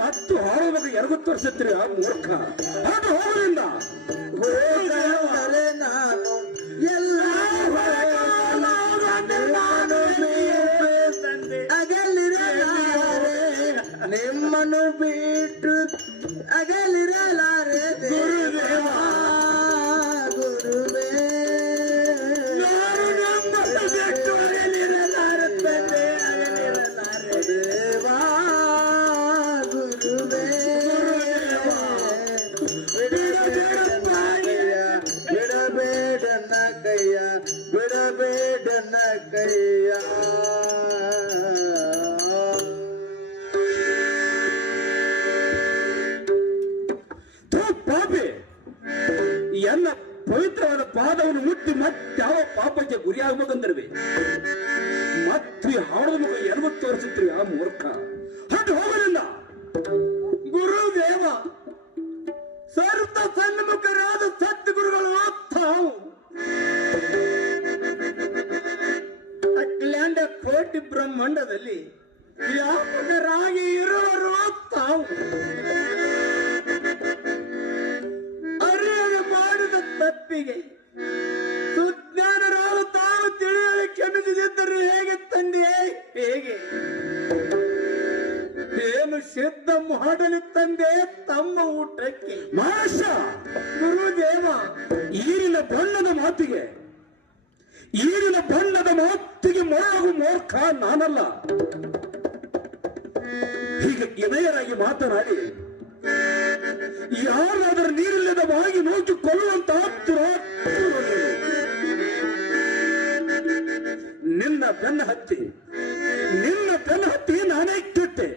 ಮತ್ತು ಹಾಳುವಾಗ ಎರಗು ತೋರಿಸುತ್ತೀರಿ ಆ ಮೂರ್ಖ ಅದು ಹೋಗಲಿಂದ ಹೋಗಂದರೆ ನಾನು ಎಲ್ಲ ಅಗಲಿರಲಾರೆ ನಿಮ್ಮನ್ನು ಬಿಟ್ಟು ಅಗಲಿರಲಾರೆ ಗುರುದೇವ ಗುರುವೇ ದೇವಾ ಗುರುವೇ ಬಿಡಬೇಡನ ಕೈಯ ಬಿಡಬೇಡನ ಕೈಯ ಪಾಪಿ ಎನ್ನ ಪವಿತ್ರವಾದ ಪಾದವನ್ನು ಮುಟ್ಟಿ ಮತ್ತಾವ ಪಾಪಕ್ಕೆ ಗುರಿಯಾಗಬೇಕಂದಿರುವೆ ಮತ್ತು ಹಾಡದ ಮಗ ಎರಗು ತೋರಿಸುತ್ತೀರಿ ಆ ಮೂರ್ಖ ಅದು ಹೋಗಲಿಲ್ಲ ಗುರುದೇವ ಸರ್ವ ಸನ್ಮುಖರಾದ ಸದ್ಗುರುಗಳು ತಾವು ಅಖಿಲಾಂಡ ಕೋಟಿ ಬ್ರಹ್ಮಾಂಡದಲ್ಲಿ ವ್ಯಾಪಕರಾಗಿ ಇರುವರು ತಾವು ಅರಿಯಲು ಮಾಡಿದ ತಪ್ಪಿಗೆ ಸುಜ್ಞಾನರಾದ ತಾವು ತಿಳಿಯಲು ಕ್ಷಮಿಸದಿದ್ದರೆ ಹೇಗೆ ತಂದೆ ಹೇಗೆ ಏನು ಸಿದ್ಧ ಮಾಡಲು ತಂದೆ ತಮ್ಮ ಊಟಕ್ಕೆ ಮಾಷ ಗುರುದೇವ ಈರಿನ ಬಣ್ಣದ ಮಾತಿಗೆ ಮೊಳಗು ಮೂರ್ಖ ನಾನಲ್ಲ ಹೀಗೆ ವಿನಯರಾಗಿ ಮಾತನಾಡಿ ಯಾರಾದರೂ ನೀರಿಲ್ಲದ ಬಾಗಿ ನೂಕಿ ಕೊಲ್ಲುವಂತ ನಿನ್ನ ಬೆನ್ನ ಹತ್ತಿ ನಾನೇ ಕೆಟ್ಟೆ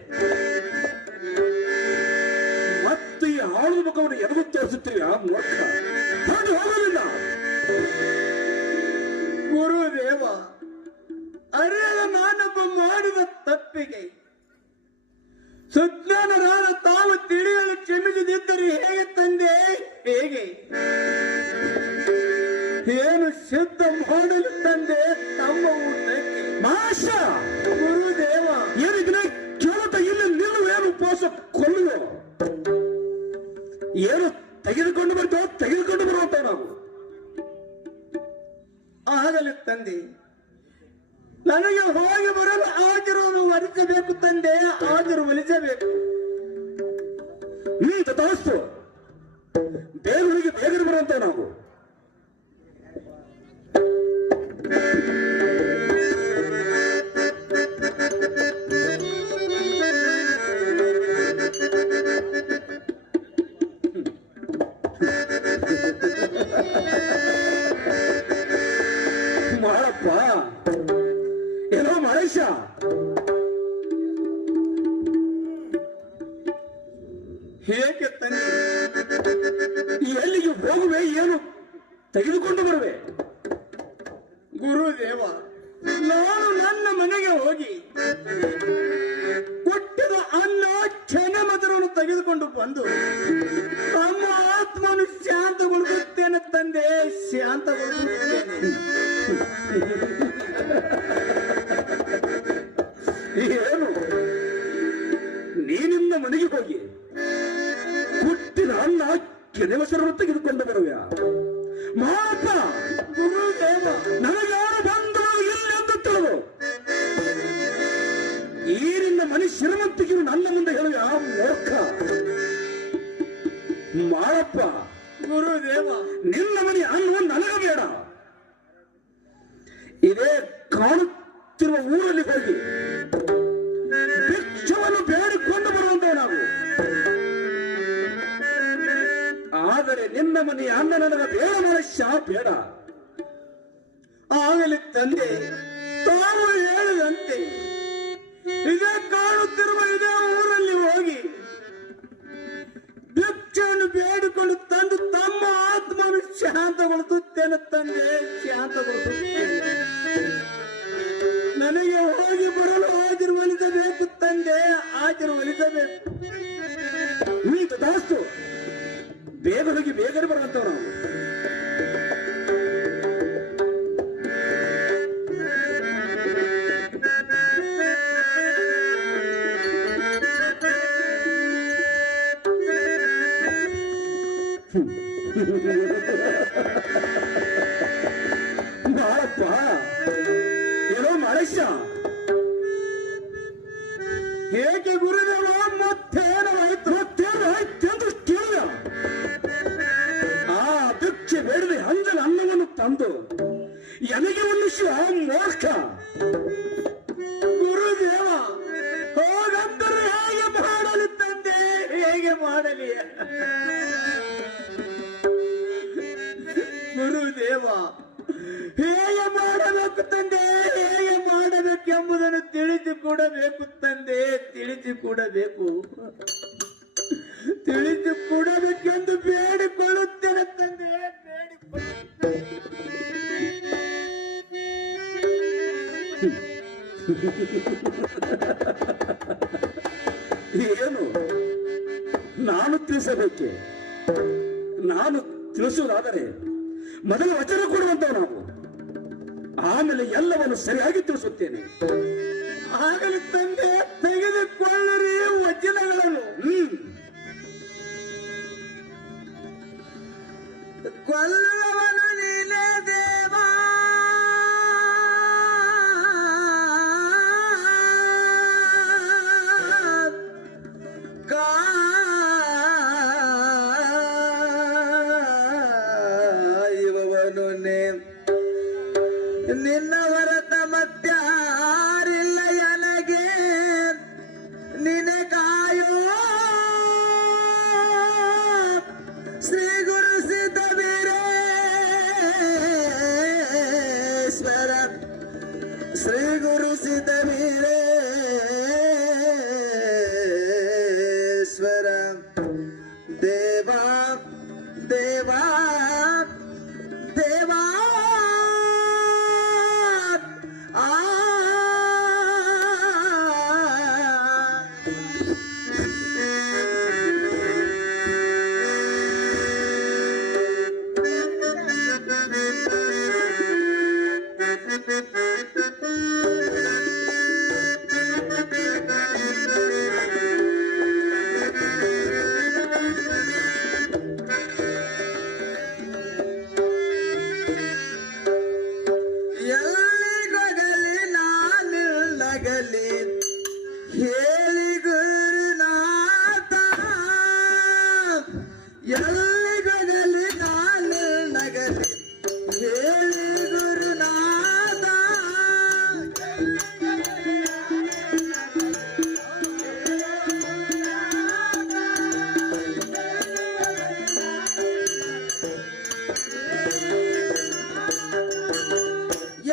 ಮತ್ತು ಈ ಹಾಳು ಮುಖವನ್ನು ಎಡಗು ತೋರಿಸುತ್ತೀವಿ ಆ ಮೂರ್ಖ ಅದು ಹೋಗಲಿಲ್ಲ ಗುರುದೇವ ಅರಿಯದ ನಾನೊಬ್ಬ ಮಾಡಿದ ತಪ್ಪಿಗೆ ಸುಜ್ಞಾನರಾದ ತಾವು ತಿಳಿಯಲು ಕ್ಷಮಿಸದಿದ್ದರೆ ಹೇಗೆ ತಂದೆ ಹೇಗೆ ಏನು ಸಿದ್ಧ ಮಾಡಲು ತಂದೆ ತಮ್ಮ ಊಟಕ್ಕೆ ಮಾಷ ಗುರುದೇವ ಏನಿದ್ರೆ ಕೇಳುತ್ತ ಇಲ್ಲಿ ನಿಲ್ಲುವೇನು ಉಪವಾಸ ಕೊಲ್ಲುವ ಏನು ತೆಗೆದುಕೊಂಡು ಬರ್ತೇವೆ ತೆಗೆದುಕೊಂಡು ಬರುವಂತ ನಾವು ಆಗಲಿ ತಂದೆ ನನಗೆ ಹೋಗಿ ಬರಲು ಹಾಜರನ್ನು ಒಲಿಸಬೇಕು ತಂದೆ ಹಾಜರು ಒಲಿಸಬೇಕು ತಥಾಸ್ತು ಬೇಗರಿಗೆ ಬೇಗನೆ ಬರುವಂತ ನಾವು ಮಾಡಪ್ಪ ಏನೋ ಮಹೇಶ ಹೇಗೆ ತಂದೆ ಎಲ್ಲಿಗೆ ಹೋಗುವೆ ಏನು ತೆಗೆದುಕೊಂಡು ಬರುವೆ ಗುರುದೇವ ನಾನು ನನ್ನ ಮನೆಗೆ ಹೋಗಿ ಕೊಟ್ಟಿದ ಅನ್ನ ಕ್ಷಣ ಮಧುರವನ್ನು ತೆಗೆದುಕೊಂಡು ಬಂದು ತಮ್ಮ ಆತ್ಮನು ಶಾಂತಗೊಳಿಸುತ್ತೇನೆ ತಂದೆ ಶಾಂತಗೊಳಿಸುತ್ತೇನೆ ಏನು ನೀನಿಂದ ಮನೆಗೆ ಹೋಗಿ ಹುಟ್ಟಿನ ಅನ್ನ ಕೆನೆವಸರನ್ನು ತೆಗೆದುಕೊಂಡು ಬರುವೆಯಾ ಮಾತ ಗುರುದೇವ ನನಗ್ಯಾರು ಬಂದರು ಇಲ್ಲೆಂದು ತಿಳಿದು ಈರಿನ ಮನೆ ಶ್ರೀಮಂತಿಗೆ ನನ್ನ ಮುಂದೆ ಹೇಳುವ ಆ ಮೂರ್ಖ ಮಾಳಪ್ಪ ಗುರುದೇವ ನಿನ್ನ ಮನೆ ಅನ್ನು ನನಗ ಬೇಡ ಇದೇ ಕಾಣುತ್ತಿರುವ ಊರಲ್ಲಿ ಹೋಗಿ ಭಿಕ್ಷವನ್ನು ಬೇಡಿಕೊಂಡು ಬರುವಂತೆ ನಾವು ಆದರೆ ನಿನ್ನ ಮನೆ ಅನ್ನ ನನಗ ಬೇಡ ಮನುಷ್ಯ ಬೇಡ ಆಗಲಿ ತಂದೆ ತಾವು ಹೇಳಿದಂತೆ ಇದೇ ಕಾಣುತ್ತಿರುವ ಇದೇ ಊರಲ್ಲಿ ಹೋಗಿ ಭಿಕ್ಷೆಯನ್ನು ಬೇಡಿಕೊಂಡು ತಂದು ತಮ್ಮ ಆತ್ಮವನ್ನು ಶಾಂತಗೊಳಿಸುತ್ತೇನೆ ತಂದೆ ಶಾಂತಗೊಳಿಸುತ್ತೇನೆ ನನಗೆ ಹೋಗಿ ಬರಲು ಹಾಜರುವಲಿಸಬೇಕು ತಂದೆ ಹಾಜರುವಲಿಸಬೇಕು ತಥಾಸ್ತು ಬೇಗ ಹೋಗಿ ಬೇಗನೆ ಬರುವಂತವ್ ನಾವು ಬಾಳಪ್ಪ ಏನೋ ಮನುಷ್ಯ ಹೇಗೆ ಗುರುದೇವ ಮತ್ತೇನಾಯ್ತು ಮತ್ತೇನಾಯ್ತೆಂದು ಕೇಳ ಆ ಭಿಕ್ಷೆ ಬೇಡದೆ ಹಂಜಲ ಅನ್ನವನ್ನು ತಂದು ಎನಗೆ ಉನ್ನಿಸುವ ಮೂರ್ಖ ಗುರುದೇವ ಹೋಗಂದರೆ ಹೇಗೆ ಮಾಡಲಿ ತಂದೆ ಹೇಗೆ ಮಾಡಲಿ ಗುರುದೇವ ಹೇಗೆ ಮಾಡಬೇಕು ತಂದೆ ಹೇಗೆ ಮಾಡಬೇಕೆಂಬುದನ್ನು ತಿಳಿದುಕೊಡಬೇಕು ತಂದೆ ತಿಳಿದುಕೊಡಬೇಕು ತಿಳಿದುಕೊಡಬೇಕೆಂದು ಬೇಡಿಕೊಳ್ಳುತ್ತೇನೆ ತಂದೆ ಏನು ನಾನು ತಿಳಿಸಬೇಕೆ? ನಾನು ತಿಳಿಸುವುದಾದರೆ ಮೊದಲ ವಚನ ಕೊಡುವಂತವ ನಾವು, ಆಮೇಲೆ ಎಲ್ಲವನ್ನು ಸರಿಯಾಗಿ ತಿಳಿಸುತ್ತೇನೆ. ಆಗಲಿ ತಂದೆ ತೆಗೆದುಕೊಳ್ಳಿರಿ ವಚನಗಳನ್ನು. ಕೊಲ್ಲುವವನು ನೀನೇ ದೇವಾ, ಕಾಯುವವನು ನಿನ್ನ ಹೊರತ ಮತ್ಯಾರಿಲ್ಲ ನನಗೆ, ನಿನೆ ಕಾಯೋ ಶ್ರೀ ಗುರು ಸಿದ್ಧವೀರೇಶ್ವರ, ಶ್ರೀ ಗುರು ಸಿದ್ಧವೀರೇಶ್ವರ, ದೇವಾ ದೇವಾ ದೇವಾ ಆ ಎಲ್ಲಿಗೊಗಲಿ ನಾನಿಲ್ಲಗಲಿ ಹೇಳಿ ಗುರುನಾಥ, ಎಲ್ಲಿಗೊಗಲಿ ನಾನಿಲ್ಲಗಲಿ ಹೇಳಿ ಗುರುನಾಥ,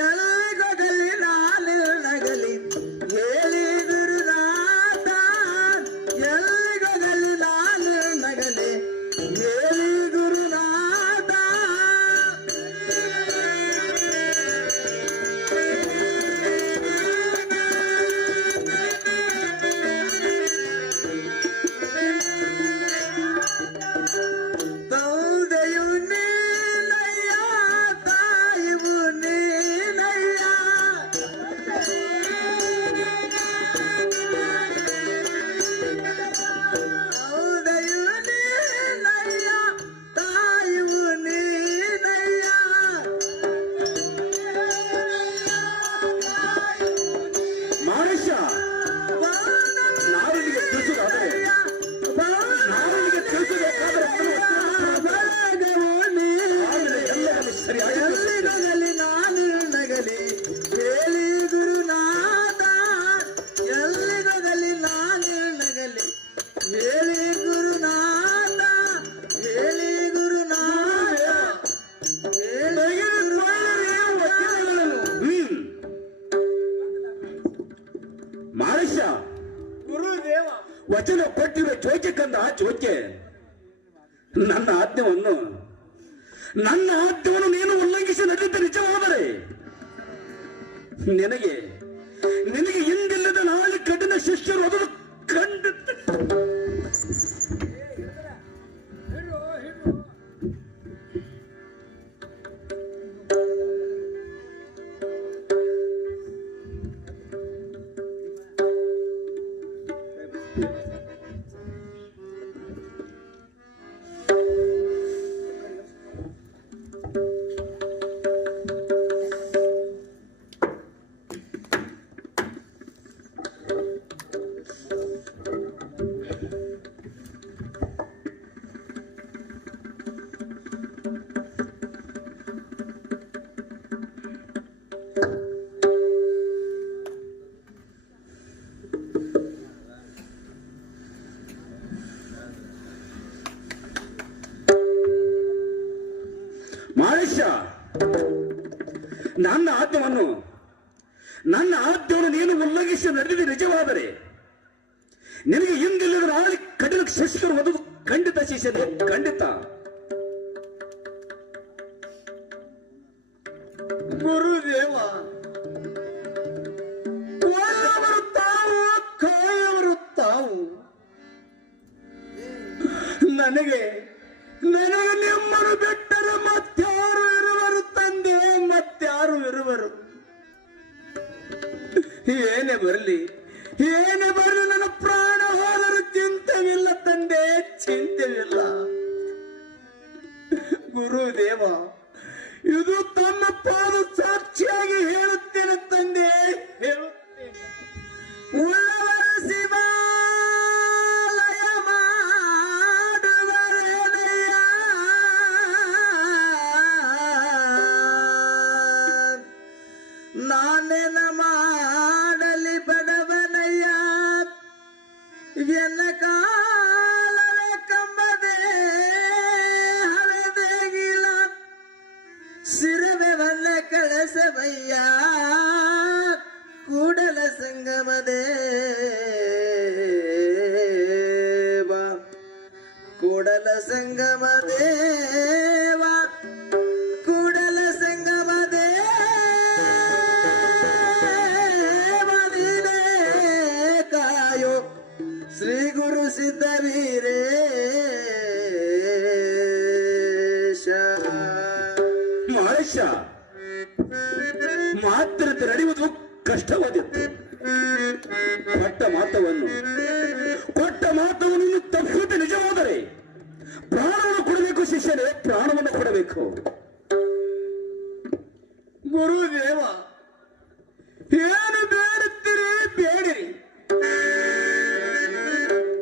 ಎಲ್ಲಿಗೊಗಲಿ ನಾನಿಲ್ಲಗಲಿ ಹೇಳಿ ಗುರುನಾಥ, ಎಲ್ಲಿಗೊಗಲಿ ನಾನಿಲ್ಲಗಲಿ ಹೇಳಿ ಗುರುನಾಥ. ತಂದೆಯು ನೀನಯ್ಯ, ತಾಯಿಯು ನೀನಯ್ಯ, ತಂದೆಯು ನೀನಯ್ಯ, ತಾಯಿಯು ನೀನಯ್ಯ, ಮನುಷ್ಯ ನಾನಿಗೆ ತಿಳಿಸುವುದಾದರೆ ನಾನಿಗೆ ತಿಳಿಸಬೇಕಾದರೆ ಆಮೇಲೆ ಎಲ್ಲವನ್ನು ಸರಿಯಾಗಿ ತಿಳಿಸುತ್ತೇನೆ. ಎಲ್ಲಿಗೊಗಲಿ ನಾನಿಲ್ಲಗಲಿ ಹೇಳಿ ಗುರುನಾಥ, ಎಲ್ಲಿಗೊಗಲಿ ನಾನಿಲ್ಲಗಲಿ ಹೇಳಿ ಗುರುನಾಥ, ಹೇಳಿ ಗುರುನಾಥ, ಹೇಳಿ ಮನುಷ್ಯ ಗುರುದೇವ ವಚನ ಕೊಟ್ಟಿರುವ ಚೋಕೆ ಕಂದ ಚೋಕೆ, ನನ್ನ ಆಜ್ಞೆಯನ್ನು ನೀನು ಉಲ್ಲಂಘಿಸಿ ನಡೆದ ನಿಜವಾದರೆ ನಿನಗೆ ಇಂದಿಲ್ಲದ ನಾಳೆ ಕಠಿಣ ಶಿಷ್ಯರು ಅದನ್ನು ಖಂಡಿತ ನನ್ನ ಆಜ್ಞೆಯನ್ನು ನೀನು ಉಲ್ಲಂಘಿಸಿ ನಡೆದಿದೆ ನಿಜವಾದರೆ ನಿನಗೆ ಹಿಂದಿಲ್ಲದ ನಾಳೆ ಕಠಿಣ ಶಿಕ್ಷಕರು ಒದಗು ಖಂಡಿತ ಶಿಷ್ಯನೇ, ಖಂಡಿತ. ಗುರುದೇವ, ಒಳ್ಳೆಯವರು ತಾವು, ಕಾಯವರು ತಾವು. ನನಗೆ ನಿಮ್ಮನ್ನು ಬಿಟ್ಟರೆ ಮತ್ತಾರು ಇರುವರು ತಂದೆ, ಮತ್ತಾರು ಇರುವರು. ಏನೇ ಬರಲಿ ನನ್ನ ಪ್ರಾಣ ಹೋದರೂ ಚಿಂತೆವಿಲ್ಲ ತಂದೆ, ಚಿಂತೆವಿಲ್ಲ. ಗುರುದೇವ, ಇದು ತಮ್ಮ ಪಾದ ಸಾಕ್ಷಿಯಾಗಿ ಹೇಳುತ್ತೇನೆ ತಂದೆ, ಹೇಳುತ್ತೇನೆ. ಉಳ್ಳವರ ಶಿವಾಲಯ ಮಾಡುವರೇನಯ್ಯ, ನಾನೇನ ಮಾಡಲಿ ಬಡವನಯ್ಯ, ಎನ್ನ ಕಾಲವೇ ಕಂಬದೆ ಹರದೇಗಿಲ್ಲ, ಸಿರವೆ ಬಲ್ಲ ಕಳಸವಯ್ಯ, ಕೂಡಲ ಸಂಗಮದೇವ, ಕೂಡಲ ಸಂಗಮದೇವ, ಕೂಡಲ ಸಂಗಮದೇವ, ನೀನೇ ಕಾಯೋ ಶ್ರೀ ಗುರು ಸಿದ್ಧವೀರೇಶ. ಮಹೇಶ, ಮಾತ್ರತೆ ನಡೆಯುವುದು ಕಷ್ಟವಾದಿತ್ತು. ಕೊಟ್ಟ ಮಾತವನ್ನು ತಪ್ಪುತ್ತೆ ನಿಜವಾದರೆ ಪ್ರಾಣವನ್ನು ಕೊಡಬೇಕು ಶಿಷ್ಯನೇ, ಪ್ರಾಣವನ್ನು ಕೊಡಬೇಕು. ಗುರುದೇವ, ಏನು ಬೇಡುತ್ತೀರಿ ಬೇಡಿರಿ,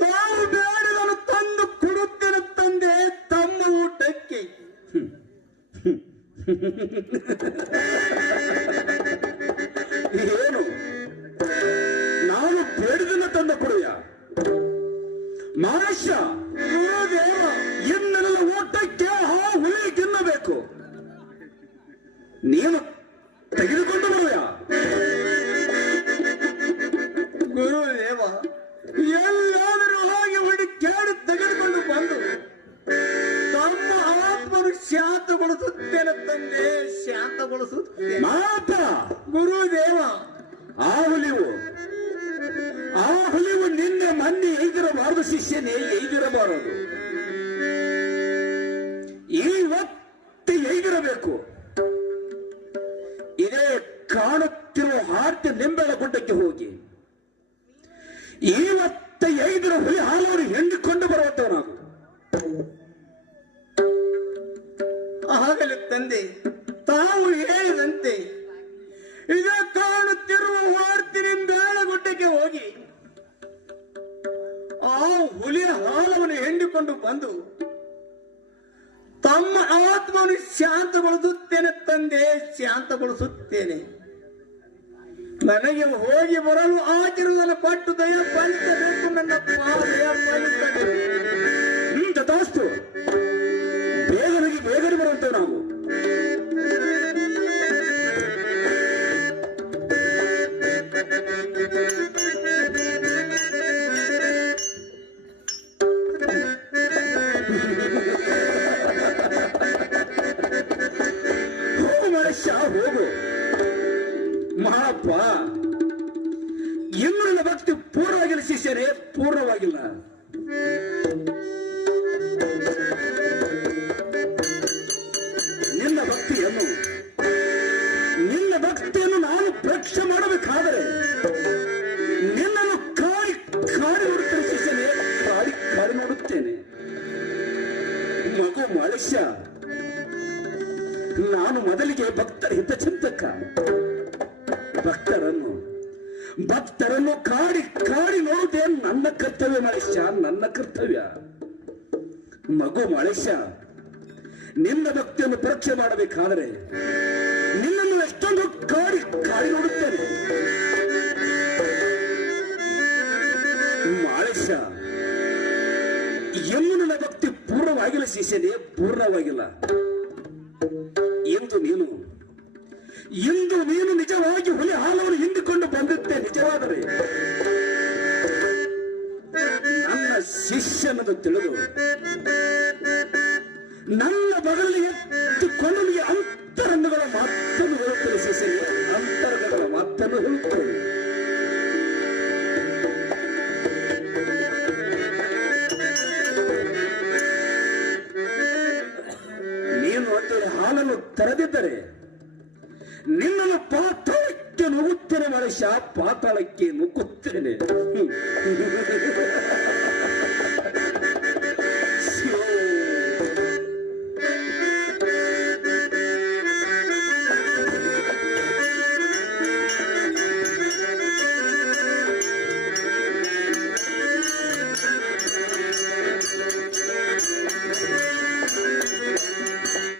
ತಾವು ಬೇಡದನ್ನು ತಂದು ಕೊಡುತ್ತೇನೆ ತಂದೆ, ತಮ್ಮ ಊಟಕ್ಕೆ. ಏನು ನಾನು ಬೇಡಿದನ್ನ ತಂದ ಕೊಡುವ ಮನುಷ್ಯ? ಗುರುದೇವ, ಇನ್ನೆಲ್ಲ ಊಟಕ್ಕೆ ಹುಲಿ ತಿನ್ನಬೇಕು, ನೀನು ತೆಗೆದುಕೊಂಡು ಬರುವ? ಗುರುದೇವ, ಎಲ್ಲಾದರೂ ಹೋಗಿ ಹುಡುಕ್ಯಾಡಿ ತೆಗೆದುಕೊಂಡು ಬಂದು ತಮ್ಮ ಆತ್ಮನು ಶಾಂತಗೊಳಿಸುತ್ತೇನೆ ತಂದೆ, ಶಾಂತಗೊಳಿಸುತ್ತೇನೆ. ಮಾತ ಗುರುದೇವ, ಆ ಹುಲಿವು ನಿನ್ನೆ ಮೊನ್ನೆ ಎಯ್ದಿರಬಾರದು ಶಿಷ್ಯನೇ, ಎಯ್ದಿರಬಾರದು, ಇವತ್ತು ಎಯ್ದಿರಬೇಕು. ಇದೇ ಕಾಣುತ್ತಿರುವ ಹಾರ್ತಿ ನಿಂಬೆಳ ಗುಡ್ಡಕ್ಕೆ ಹೋಗಿ ಇವತ್ತ ಎಯ್ದಿರ ಹುಲಿ ಹಾಲವರು ಹೆಂಡಿಕೊಂಡು ಬರುವಂತ ನಾವು. ಆಗಲಿ ತಂದೆ, ತಾವು ಹೇಳಿದಂತೆ ಇದೇ ಕಾಣುತ್ತಿರುವ ವಾರ್ತಿನಿ ಬೇಳಗುಡ್ಡಕ್ಕೆ ಹೋಗಿ ಆ ಹುಲಿಯ ಹಾಲವನ್ನು ಹೆಂಡಿಕೊಂಡು ಬಂದು ತಮ್ಮ ಆತ್ಮವನ್ನು ಶಾಂತಗೊಳಿಸುತ್ತೇನೆ ತಂದೆ, ಶಾಂತಗೊಳಿಸುತ್ತೇನೆ. ನನಗೆ ಹೋಗಿ ಬರಲು ಆಚರಣೆಯನ್ನು ಕೊಟ್ಟು ದಯ ಪಾಲಿಸಬೇಕು, ನನ್ನ ದಯ ಪಾಲಿಸಬೇಕು. ತಥಾಸ್ತು, ಬೇಗನೆ ಬರುವಂತೇವೆ ನಾವು. ಹೋಗು ಮಹಾಪ್ಪ, ಇನ್ನು ನನ್ನ ಭಕ್ತಿ ಪೂರ್ಣವಾಗಿಲ್ಲ ಶಿಷ್ಯರೇ, ಪೂರ್ಣವಾಗಿಲ್ಲ. ನಿನ್ನ ಭಕ್ತಿಯನ್ನು ನಾನು ಪರೀಕ್ಷೆ ಮಾಡಬೇಕಾದರೆ ನಿನ್ನನ್ನು ಕಾಡಿ ನೋಡುತ್ತೇನೆ ಶಿಷ್ಯನೇ, ಕಾಡಿ ನೋಡುತ್ತೇನೆ. ಮಗು ಮನುಷ್ಯ, ನಾನು ಮೊದಲಿಗೆ ಭಕ್ತರ ಹಿತಚಿಂತಕ. ಭಕ್ತರನ್ನು ಕಾಡಿ ನೋಡುವುದೇ ನನ್ನ ಕರ್ತವ್ಯ ಮನುಷ್ಯ, ನನ್ನ ಕರ್ತವ್ಯ. ಮಗು ಮನುಷ್ಯ, ನಿನ್ನ ಭಕ್ತಿಯನ್ನು ಪರೀಕ್ಷೆ ಮಾಡಬೇಕಾದರೆ ನಿನ್ನನ್ನು ಎಷ್ಟೊಂದು ಕಾಡಿ ನೋಡುತ್ತೇನೆ. ಮನುಷ್ಯ, ಇನ್ನು ನನ್ನ ಭಕ್ತಿ ಪೂರ್ಣವಾಗಿಲ್ಲ ಶಿಷ್ಯನೇ, ಪೂರ್ಣವಾಗಿಲ್ಲ. ಎಂದು ನೀನು ಇಂದು ನೀನು ನಿಜವಾಗಿ ಹುಲಿ ಹಾಲವನ್ನು ಹಿಂದಿಕೊಂಡು ಬಂದಿದ್ದೆ ನಿಜವಾದರೆ ನನ್ನ ಶಿಷ್ಯನದು ತಿಳಿದು ನನ್ನ ಬಗಲಿಗೆ ಎತ್ತುಕೊಂಡು ನಿಮಗೆ ಅಂತರಂಗಗಳ ಮಾತನ್ನು ಹೇಳುತ್ತೇನೆ ಶಿಷ್ಯನಿಗೆ, ಅಂತರಂಗಗಳ ಮಾತನ್ನು ಹೇಳುತ್ತೇನೆ. ನೀನು ಅಂತೇಳಿ ಹಾಲನ್ನು ತೆರೆದಿದ್ದರೆ ನಿನ್ನನ್ನು ಪಾತಾಳಕ್ಕೆ ನುಗ್ಗುತ್ತೇನೆ ಮನುಷ್ಯ, ಪಾತಾಳಕ್ಕೆ